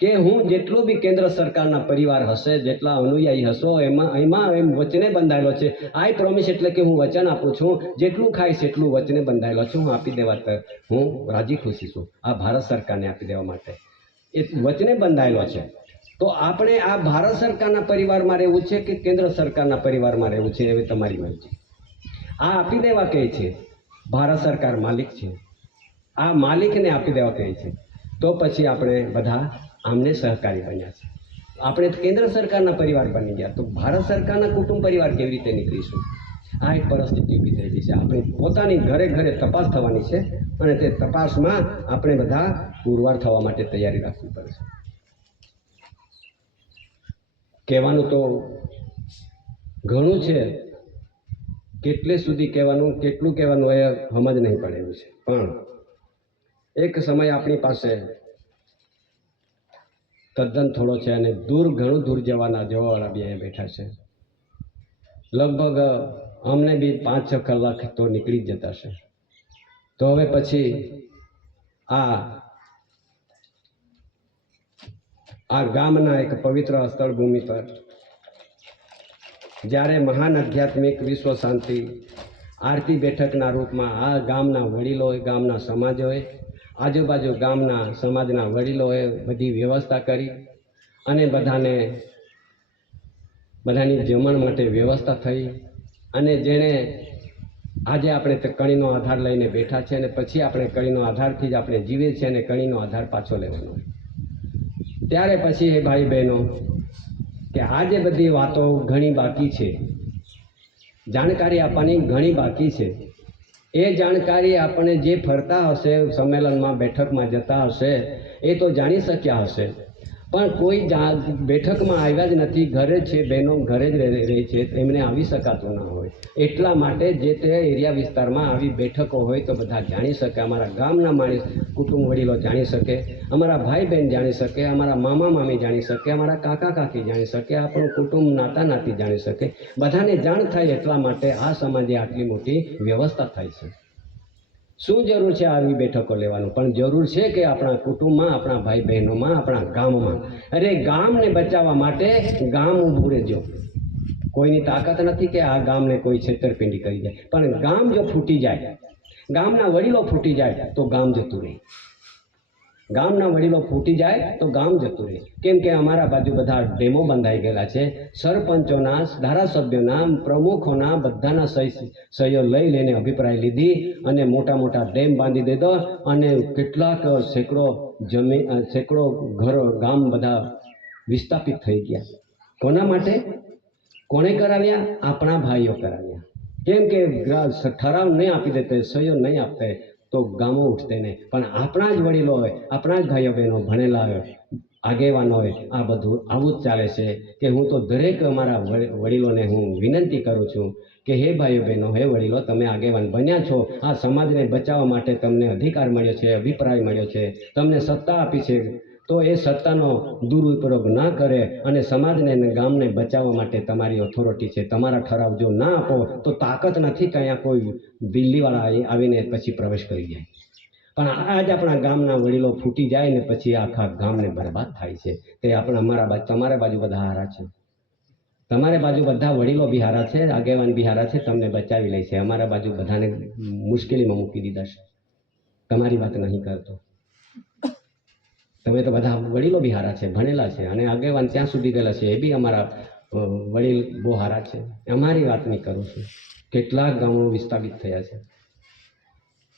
કે હું જેટલું બી કેન્દ્ર સરકારના પરિવાર હશે, જેટલા અનુયાયી હશો, એમાં એમ વચને બંધાયેલો છે. આઈ પ્રોમિસ એટલે કે હું વચન આપું છું, જેટલું ખાઈશ એટલું વચને બંધાયેલો છું, હું આપી દેવા હું રાજી ખુશી છું. આ ભારત સરકારને આપી દેવા માટે એ વચને બંધાયેલો છે. તો આપણે આ ભારત સરકારના પરિવારમાં રહેવું છે કે કેન્દ્ર સરકારના પરિવારમાં રહેવું છે એ તમારી મરજી. આ આપી દેવા કહે છે, ભારત સરકાર માલિક છે, આ માલિકને આપી દેવા કહે છે. તો પછી આપણે બધા આમને સહકારી બન્યા છે. આપણે કેન્દ્ર સરકારના પરિવાર બની ગયા તો ભારત સરકારના કુટુંબ પરિવાર કેવી રીતે નીકળીશું? આ એક પરિસ્થિતિ ઊભી થઈ ગઈ છે. આપણે પોતાની ઘરે ઘરે તપાસ થવાની છે અને તે તપાસમાં આપણે બધા પુરવાર થવા માટે તૈયારી રાખવી પડશે. કહેવાનું તો ઘણું છે, કેટલે સુધી કહેવાનું, કેટલું કહેવાનું એ સમજ નહીં પડે એવું છે. પણ એક સમય આપણી પાસે તદ્દન થોડો છે અને ઘણું દૂર જવાના જવાવાળા બી અહીંયા બેઠા છે. લગભગ અમને બી 5-6 કલાક તો નીકળી જ જતા છે. તો હવે પછી આ ગામના એક પવિત્ર સ્થળ ભૂમિ પર જ્યારે મહાન આધ્યાત્મિક વિશ્વ શાંતિ આરતી બેઠકના રૂપમાં આ ગામના વડીલોએ, ગામના સમાજોએ, આજુબાજુ ગામના સમાજના વડીલોએ બધી વ્યવસ્થા કરી અને બધાની જમણ માટે વ્યવસ્થા થઈ. અને જેણે આજે આપણે તે કણીનો આધાર લઈને બેઠા છે અને પછી આપણે કણીનો આધારથી જ આપણે જીવીએ છીએ અને કણીનો આધાર પાછો લેવાનો. ત્યારે પછી એ ભાઈ બહેનો કે આજે બધી વાતો ઘણી બાકી છે, જાણકારી આપવાની ઘણી બાકી છે. એ જાણકારી આપણે જે ફરતા હશે, સંમેલનમાં બેઠકમાં જતા હશે એ તો જાણી શક્યા હશે, પણ કોઈ બેઠકમાં આવ્યા જ નથી, ઘરે છે, બહેનો ઘરે જ રહે છે, એમને આવી શકાતું ના હોય. એટલા માટે જે તે એરિયા વિસ્તારમાં આવી બેઠકો હોય તો બધા જાણી શકે. અમારા ગામના માણસ, કુટુંબ વડીલો જાણી શકે, અમારા ભાઈ બહેન જાણી શકે, અમારા મામા મામી જાણી શકે, અમારા કાકા કાકી જાણી શકે, આપણું કુટુંબ નાતા નાતી જાણી શકે. બધાને જાણ થાય એટલા માટે આ સમાજે આટલી મોટી વ્યવસ્થા થાય છે. શું જરૂર છે આવી બેઠકો લેવાનું? પણ જરૂર છે કે આપણા કુટુંબમાં, આપણા ભાઈ બહેનોમાં, આપણા ગામમાં. અરે ગામને બચાવવા માટે ગામ ઊભું રહેજો. કોઈની તાકાત નથી કે આ ગામને કોઈ છેતરપિંડી કરી જાય, પણ ગામ જો ફૂટી જાય, ગામના વડીલો ફૂટી જાય તો ગામ જતું રહે. ગામના વડીલો ફૂટી જાય તો ગામ જતું રહે. કેમ કે અમારા બાજુ બધા ડેમો બંધાઈ ગયેલા છે. સરપંચોના, ધારાસભ્યોના, પ્રમુખોના બધાના સહીઓ લઈ લઈને અભિપ્રાય લીધી અને મોટા મોટા ડેમ બાંધી દીધો અને કેટલાક સેંકડો ઘરો, ગામ બધા વિસ્થાપિત થઈ ગયા. કોના માટે? કોણે કરાવ્યા? આપણા ભાઈઓ કરાવ્યા. કેમ કે ઠરાવ નહીં આપી દેતે, સહીઓ નહીં આપતે તો ગામો ઉઠતે નહીં. પણ આપણા જ વડીલો હોય, આપણા જ ભાઈઓ બહેનો ભણેલા હોય, આગેવાનો હોય, આ બધું આવું જ ચાલે છે. કે હું તો દરેક અમારા વડીલોને હું વિનંતી કરું છું કે હે ભાઈઓ બહેનો, હે વડીલો, તમે આગેવાન બન્યા છો, આ સમાજને બચાવવા માટે તમને અધિકાર મળ્યો છે, અભિપ્રાય મળ્યો છે, તમને સત્તા આપી છે, તો એ સત્તાનો દુરુપયોગ ના કરે અને સમાજને અને ગામને બચાવવા માટે તમારી ઓથોરિટી છે. તમારા ઠરાવ જો ના આપો તો તાકાત નથી કે અહીંયા કોઈ દિલ્હીવાળા આવીને પછી પ્રવેશ કરી જાય. પણ આજ આપણા ગામના વડીલો ફૂટી જાય ને પછી આખા ગામને બરબાદ થાય છે. તે તમારા બાજુ બધા હારા છે, તમારે બાજુ બધા વડીલો બી હારા છે, આગેવાન બી હારા છે, તમને બચાવી લે છે. અમારા બાજુ બધાને મુશ્કેલીમાં મૂકી દીધા છે. તમારી વાત નહીં કરતો. તમે તો બધા વડીલો બી હારા છે, ભણેલા છે અને આગેવાન ત્યાં સુધી ગયેલા છે, એ બી અમારા વડીલ બહુ હારા છે. અમારી વાત નહીં કરું છું. કેટલાક ગામો વિસ્થાપિત થયા છે.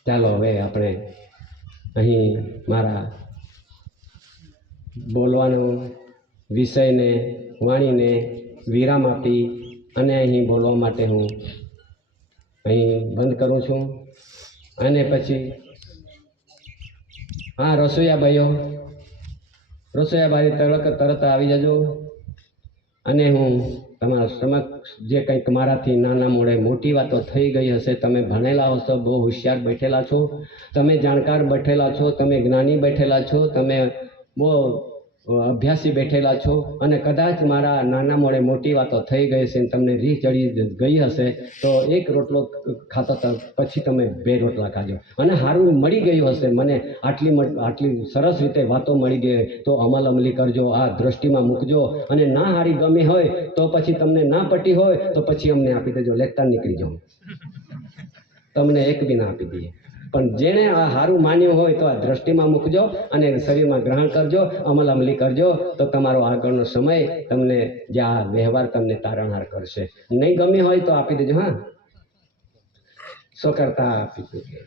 ચાલો હવે આપણે અહીં મારા બોલવાનો વિષયને, વાણીને વિરામ આપી અને અહીં બોલવા માટે હું અહીં બંધ કરું છું. અને પછી હા, રસોઈયા ભાઈઓ તરત આવી જજો. અને હું તમારા સમક્ષ જે કંઈક મારાથી નાના મોડે મોટી વાતો થઈ ગઈ હશે, તમે ભણેલા હશો, બહુ હોશિયાર બેઠેલા છો, તમે જાણકાર બેઠેલા છો, તમે જ્ઞાની બેઠેલા છો, તમે બહુ અભ્યાસી બેઠેલા છો અને કદાચ મારા નાના મોડે મોટી વાતો થઈ ગઈ છે, તમને રીહ ચડી ગઈ હશે તો એક રોટલો ખાતા પછી તમે 2 રોટલા ખાજો. અને સારું મળી ગયું હશે, મને આટલી સરસ રીતે વાતો મળી ગઈ તો અમલી કરજો, આ દ્રષ્ટિમાં મૂકજો. અને ના હારી ગમી હોય તો પછી તમને ના પટી હોય તો પછી અમને આપી દેજો, લેતા નીકળી જાઓ. તમને એક બી ના આપી દઈએ. પણ જેણે આ સારું માન્યું હોય તો આ દ્રષ્ટિમાં મૂકજો અને શરીરમાં ગ્રહણ કરજો, અમલી કરજો, તો તમારો આગળનો સમય તમને જે આ વ્યવહાર તમને તારણહાર કરશે. નહીં ગમી હોય તો આપી દેજો. હા, સો કરતા આપી દેજો.